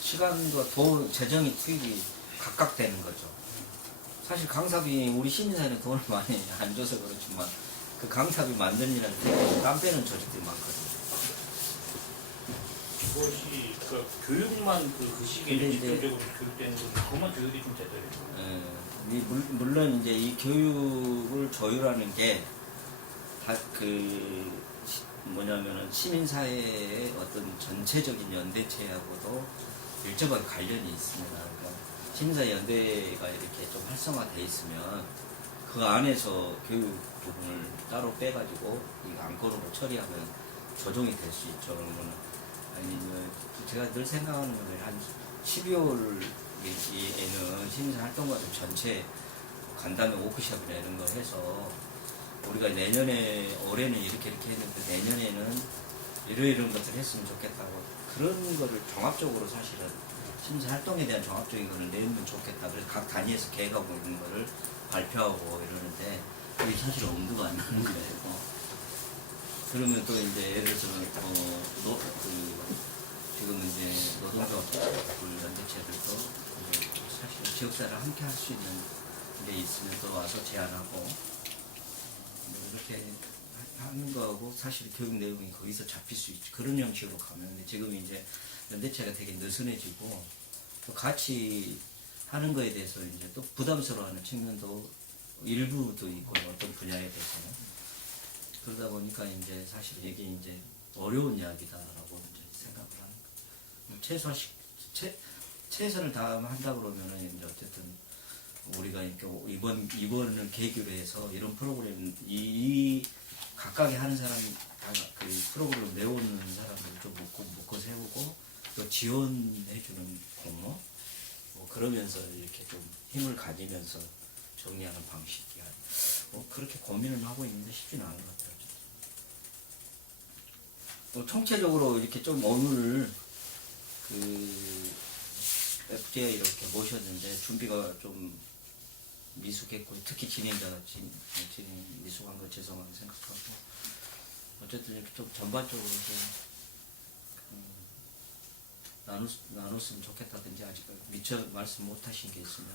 시간과 돈, 재정이 투입이 각각되는 거죠. 사실 강사비 우리 시민사회는 돈을 많이 안 줘서 그렇지만 그 강사비 만드느라는 되게 땀 빼는 조직들이 많거든요. 그것이 그 교육만 그 시기에 근데 이제- 집중적으로 교육되는 거 그것만 교육이 좀 되더라고요. 물론 이제 이 교육을 조율하는 게 다 뭐냐면은 시민사회의 어떤 전체적인 연대체하고도 밀접하게 관련이 있습니다. 그러니까 시민사회 연대가 이렇게 좀 활성화돼 있으면 그 안에서 교육 부분을 따로 빼가지고 이 안건으로 처리하면 조정이 될 수 있죠. 그러면 아니면 제가 늘 생각하는 건 한 12월에는 시민사회 활동가들 전체 간담회 워크숍이나 이런 거 해서 우리가 내년에 올해는 이렇게 했는데 내년에는 이런 것을 했으면 좋겠다고 그런 거를 종합적으로 사실은 시민사회 활동에 대한 종합적인 거를 내면 좋겠다. 그래서 각 단위에서 계획하고 있는 거를 발표하고 이러는데 그게 사실 엄두가 안 나는 거예요. 그러면 또 이제 예를 들어서 지금은 이제 노동조합 연대체들도 사실 지역사회를 함께 할 수 있는 데 있으면 또 와서 제안하고 이렇게 하는 거하고 사실 교육 내용이 거기서 잡힐 수 있죠. 그런 형식으로 가면 근데 지금 이제 연대체가 되게 느슨해지고 또 같이 하는 거에 대해서 이제 또 부담스러워하는 측면도 일부도 있고 어떤 분야에 대해서는 그러다 보니까 이제 사실 이게 이제 어려운 이야기다라고 이제 생각을 하는 거예요. 최선을 다한다 그러면은 이제 어쨌든 우리가 이렇게 이번을 계기로 해서 이런 프로그램 각각에 하는 사람 그 프로그램을 내오는 사람들 좀 묶어 세우고 또 지원해주는 공모 뭐 그러면서 이렇게 좀 힘을 가지면서 정리하는 방식이야. 그렇게 고민을 하고 있는데 쉽지는 않은 것 같아요. 또 총체적으로 이렇게 좀 오늘 그 FJ 이렇게 모셨는데 준비가 좀 미숙했고 특히 진행 미숙한 걸 죄송하게 생각하고 어쨌든 이렇게 좀 전반적으로 좀 나눴으면 좋겠다든지 아직 미처 말씀 못 하신 게 있으면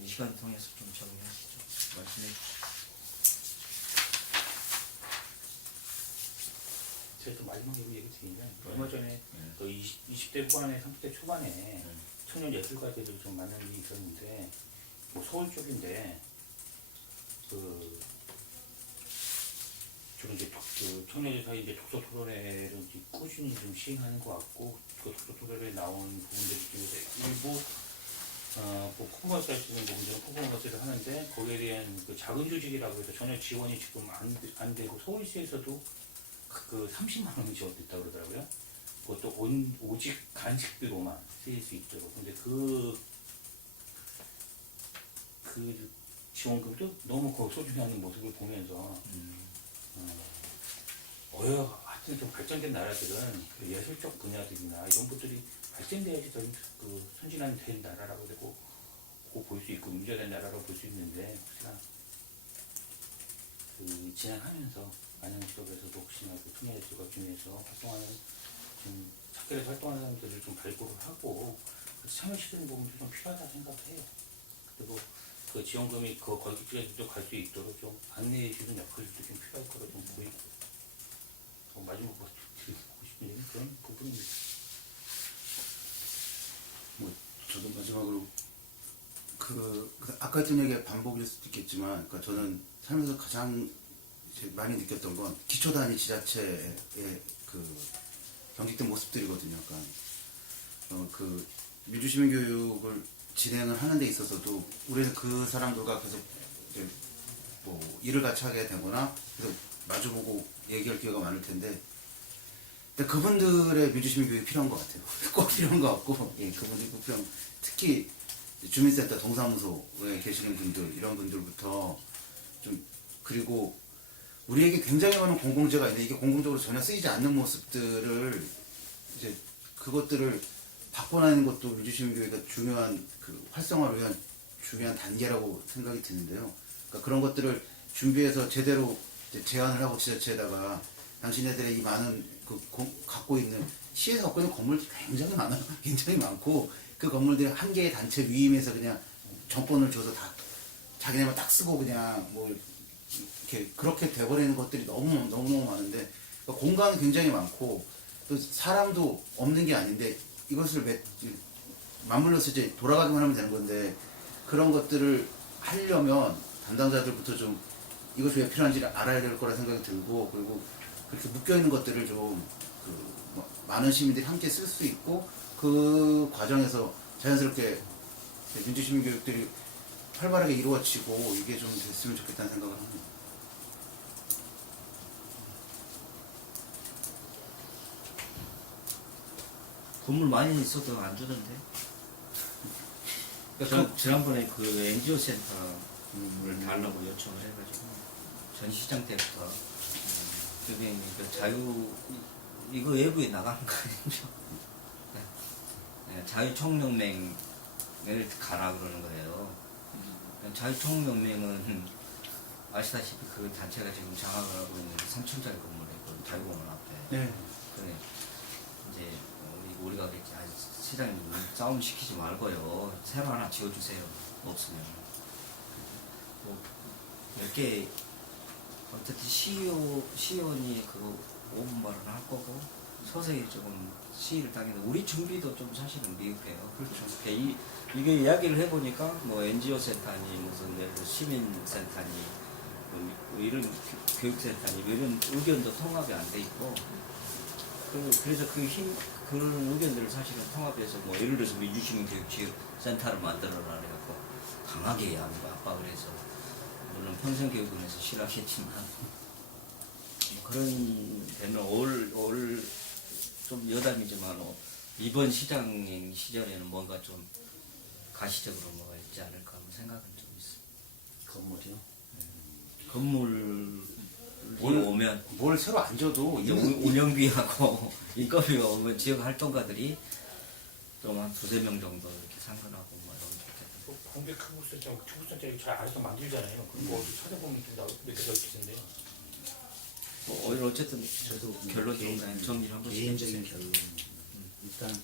이 시간을 통해서 좀 정리하시죠. 말씀해 주시죠. 제가 또 마지막에 얘기 드리면 얼마 전에 그 20대 후반에 30대 초반에 청년 예술가들을 좀 만난 일이 있었는데 뭐 서울 쪽인데 저는 이제 그 청년들 사이 이제 독서 토론회를 꾸준히 좀 시행하는 것 같고 그 독서 토론회에 나온 부분들이 중에서 일부 그 퍼포먼스 할 수 있는 부분들은 퍼포먼스를 하는데 거기에 대한 그 작은 조직이라고 해서 전혀 지원이 지금 안 되고 서울시에서도 그 30만 원 지원됐다고 그러더라고요. 그것도 오직 간식비로만 쓰일 수 있도록. 근데 그 지원금도 너무 그 소중한 모습을 보면서 하여튼 좀 발전된 나라들은 그 예술적 분야들이나 이런 것들이 발전돼야지 더 그 선진한 된 나라라고 되고 볼 수 있고 문제된 나라라고 볼 수 있는데 혹시나 그 진행하면서 안양 지역에서도 혹시나 그 청년예술가 중에서 활동하는 좀 작게라도 활동하는 사람들을 좀 발굴을 하고 참여시키는 부분도 좀 필요하다 생각해요. 그리고 그 지원금이 거기까지도 갈 수 있도록 좀 안내해 주는 역할도 좀 필요할 거라고 좀 보이고 마지막으로 드리고 싶은 얘기는 그런 부분입니다. 저도 마지막으로 아까 했던 얘기가 반복일 수도 있겠지만, 그러니까 저는 살면서 가장 이제 많이 느꼈던 건 기초 단위 지자체의 그 경직된 모습들이거든요. 그러니까 그 민주시민 교육을 진행을 하는 데 있어서도 우리는 그 사람들과 계속 이제 뭐 일을 같이 하게 되거나 계속 마주보고 얘기할 기회가 많을 텐데, 근데 그분들의 민주시민 교육이 필요한 것 같아요. 꼭 필요한 것 같고, 예, 그분들이 꼭 필요한, 특히 주민센터 동사무소에 계시는 분들, 이런 분들부터 좀, 그리고 우리에게 굉장히 많은 공공재가 있는데 이게 공공적으로 전혀 쓰이지 않는 모습들을 이제 그것들을 바꿔내는 것도 민주시민 교육의 중요한 그 활성화를 위한 중요한 단계라고 생각이 드는데요. 그러니까 그런 것들을 준비해서 제대로 이제 제안을 하고 지자체에다가 당신네들의 이 많은 갖고 있는 시에서 갖고 있는 건물이 굉장히 많아요. 굉장히 많고 그 건물들이 한 개의 단체 위임해서 그냥 정권을 줘서 다 자기네만 딱 쓰고 그냥 뭐 이렇게 그렇게 돼버리는 것들이 너무 많은데, 그러니까 공간은 굉장히 많고 또 사람도 없는 게 아닌데 이것을 맞물려서 이제 돌아가기만 하면 되는 건데, 그런 것들을 하려면 담당자들부터 좀 이것이 왜 필요한지를 알아야 될 거라 생각이 들고, 그리고 그렇게 묶여있는 것들을 좀 많은 시민들이 함께 쓸 수 있고 그 과정에서 자연스럽게 민주시민 교육들이 활발하게 이루어지고 이게 좀 됐으면 좋겠다는 생각을 합니다. 건물 많이 있어도 안 주던데. 그러니까 지난번에 그 NGO 센터를 달라고 요청을 해가지고 전 시장 때부터 그게 그 이거 외부에 나가는 거 아니죠? 네, 자유총연맹을 가라 그러는 거예요. 자유총연맹은 아시다시피 그 단체가 지금 장악을 하고 있는 3층짜리 건물에 그 자유공원 앞에. 네. 그래 이제 우리가 그랬지. 시장님 싸움 시키지 말고요. 새로 하나 지어주세요. 없으면. 뭐 몇 개 어쨌든 시의원이 그 5분 발언을 할 거고 서서히 조금 시위를 당해서 우리 준비도 좀 사실은 미흡해요. 그렇죠. 이게 이야기를 해보니까 뭐 NGO 센터니 무슨 예를 들어 시민센터니 뭐 이런 교육센터니 뭐 이런 의견도 통합이 안 돼 있고 그래서 그런 의견들을 사실은 통합해서 뭐 예를 들어서 민주시민 교육센터를 만들어라 해갖고 강하게 압박을 해서 물론 평생교육원에서 싫어하겠지만 그런 데는 올 좀 여담이지만 이번 시장행 시절에는 뭔가 좀 가시적으로 뭐가 있지 않을까 하는 생각은 좀 있어요. 건물이요? 건물이 오면 뭘 새로 안 줘도 이제 운영비하고 인건비가 오면 지역 활동가들이 좀 한 2-3명 정도 이렇게 상근하고 뭐 이런 좋겠다. 공백 크부센짜리 잘 알아서 만들잖아요. 그거 어디 찾아보면 좀 몇 개가 있겠는데요. 어쨌든 저도 결론 좀 정리를 한번 개인적인 해주세요. 결론. 일단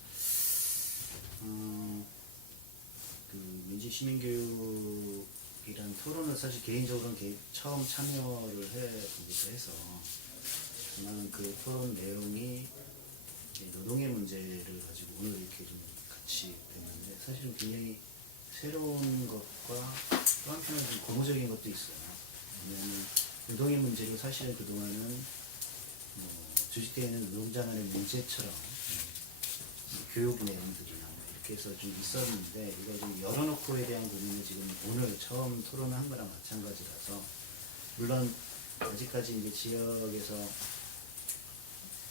그 민주시민교육이란 토론을 사실 개인적으로는 처음 참여를 해보기도 해서 저는 그 토론 내용이 노동의 문제를 가지고 오늘 이렇게 좀 같이 됐는데 사실은 굉장히 새로운 것과 또 한편으로 좀 고무적인 것도 있어요. 왜냐하면 노동의 문제로 사실은 그동안은 조직되어 있는 노동자 간의 문제처럼 교육 내용들이나 계속해서 좀 있었는데 이거 좀 열어놓고에 대한 고민은 지금 오늘 처음 토론한 거랑 마찬가지라서 물론 아직까지 이제 지역에서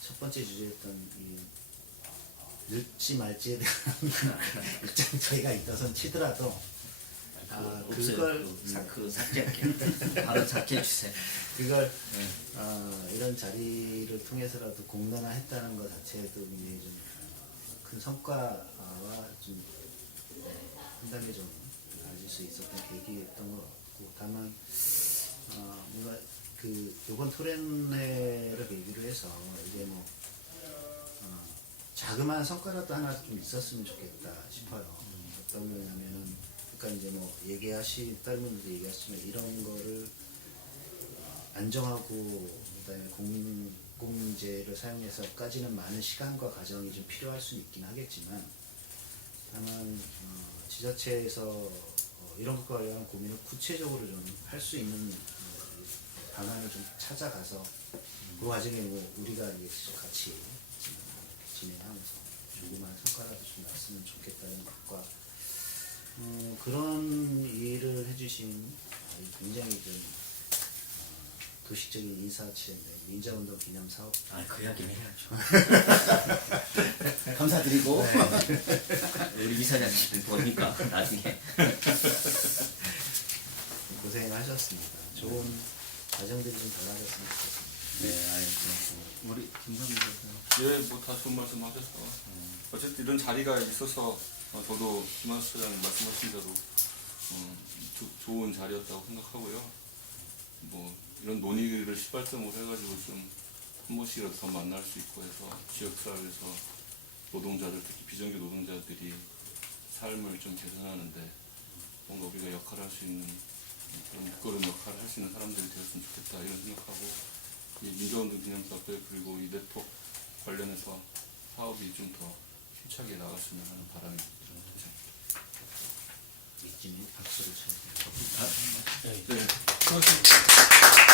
첫 번째 주제였던 이 늙지 말지에 대한 입장 차이가 있다선 치더라도 그걸 그 삭제할게요. 바로 삭제해 주세요. 그걸 네. 이런 자리를 통해서라도 공론화했다는 것 자체도 굉장히 좀 큰 성과와 좀 상당히 좀 가질 수 있었던 계기였던 것 같고 다만 뭔가 그 이번 토론회를 계기로 해서 이게 뭐 자그마한 성과라도 하나 좀 있었으면 좋겠다 싶어요. 어떤 거냐면은 그러니까 이제 뭐 다른 분들도 얘기하시지만 이런 거를 안정하고 그다음에 공공재를 사용해서까지는 많은 시간과 과정이 좀 필요할 수는 있긴 하겠지만 다만 지자체에서 이런 것과 관련한 고민을 구체적으로 좀 할 수 있는 방안을 좀 찾아가서 그 과정에 뭐 우리가 이제 같이 진행하면서 조그마한 성과라도 좀 났으면 좋겠다는 것과 그런 일을 해주신 굉장히 좀 도식적인 인사치인데 민자운동 기념 사업 그 이야기는 해야죠. 감사드리고 우리 이사장님 보니까 나중에 고생하셨습니다. 좋은 과정들이 좀 달라졌으면 좋겠습니다. 네, 알겠습니다. 우리 김선민 교수님. 예, 뭐 다 좋은 말씀 하셔서 어쨌든 이런 자리가 있어서 저도 김한수 소장님 말씀하신 대로 좋은 자리였다고 생각하고요. 뭐 이런 논의를 시발점으로 해가지고 좀 한 번씩이라도 더 만날 수 있고 해서 지역사회에서 노동자들, 특히 비정규 노동자들이 삶을 좀 개선하는데 뭔가 우리가 역할을 할 수 있는 그런 밑거름 역할을 할 수 있는 사람들이 되었으면 좋겠다 이런 생각하고 이 민주운동 기념사업 그리고 이 네트워크 관련해서 사업이 좀 더 힘차게 나갔으면 하는 바람이 있습니다. 이쯤에 박수를 쳐야 돼요. 네, 수고하셨습니다.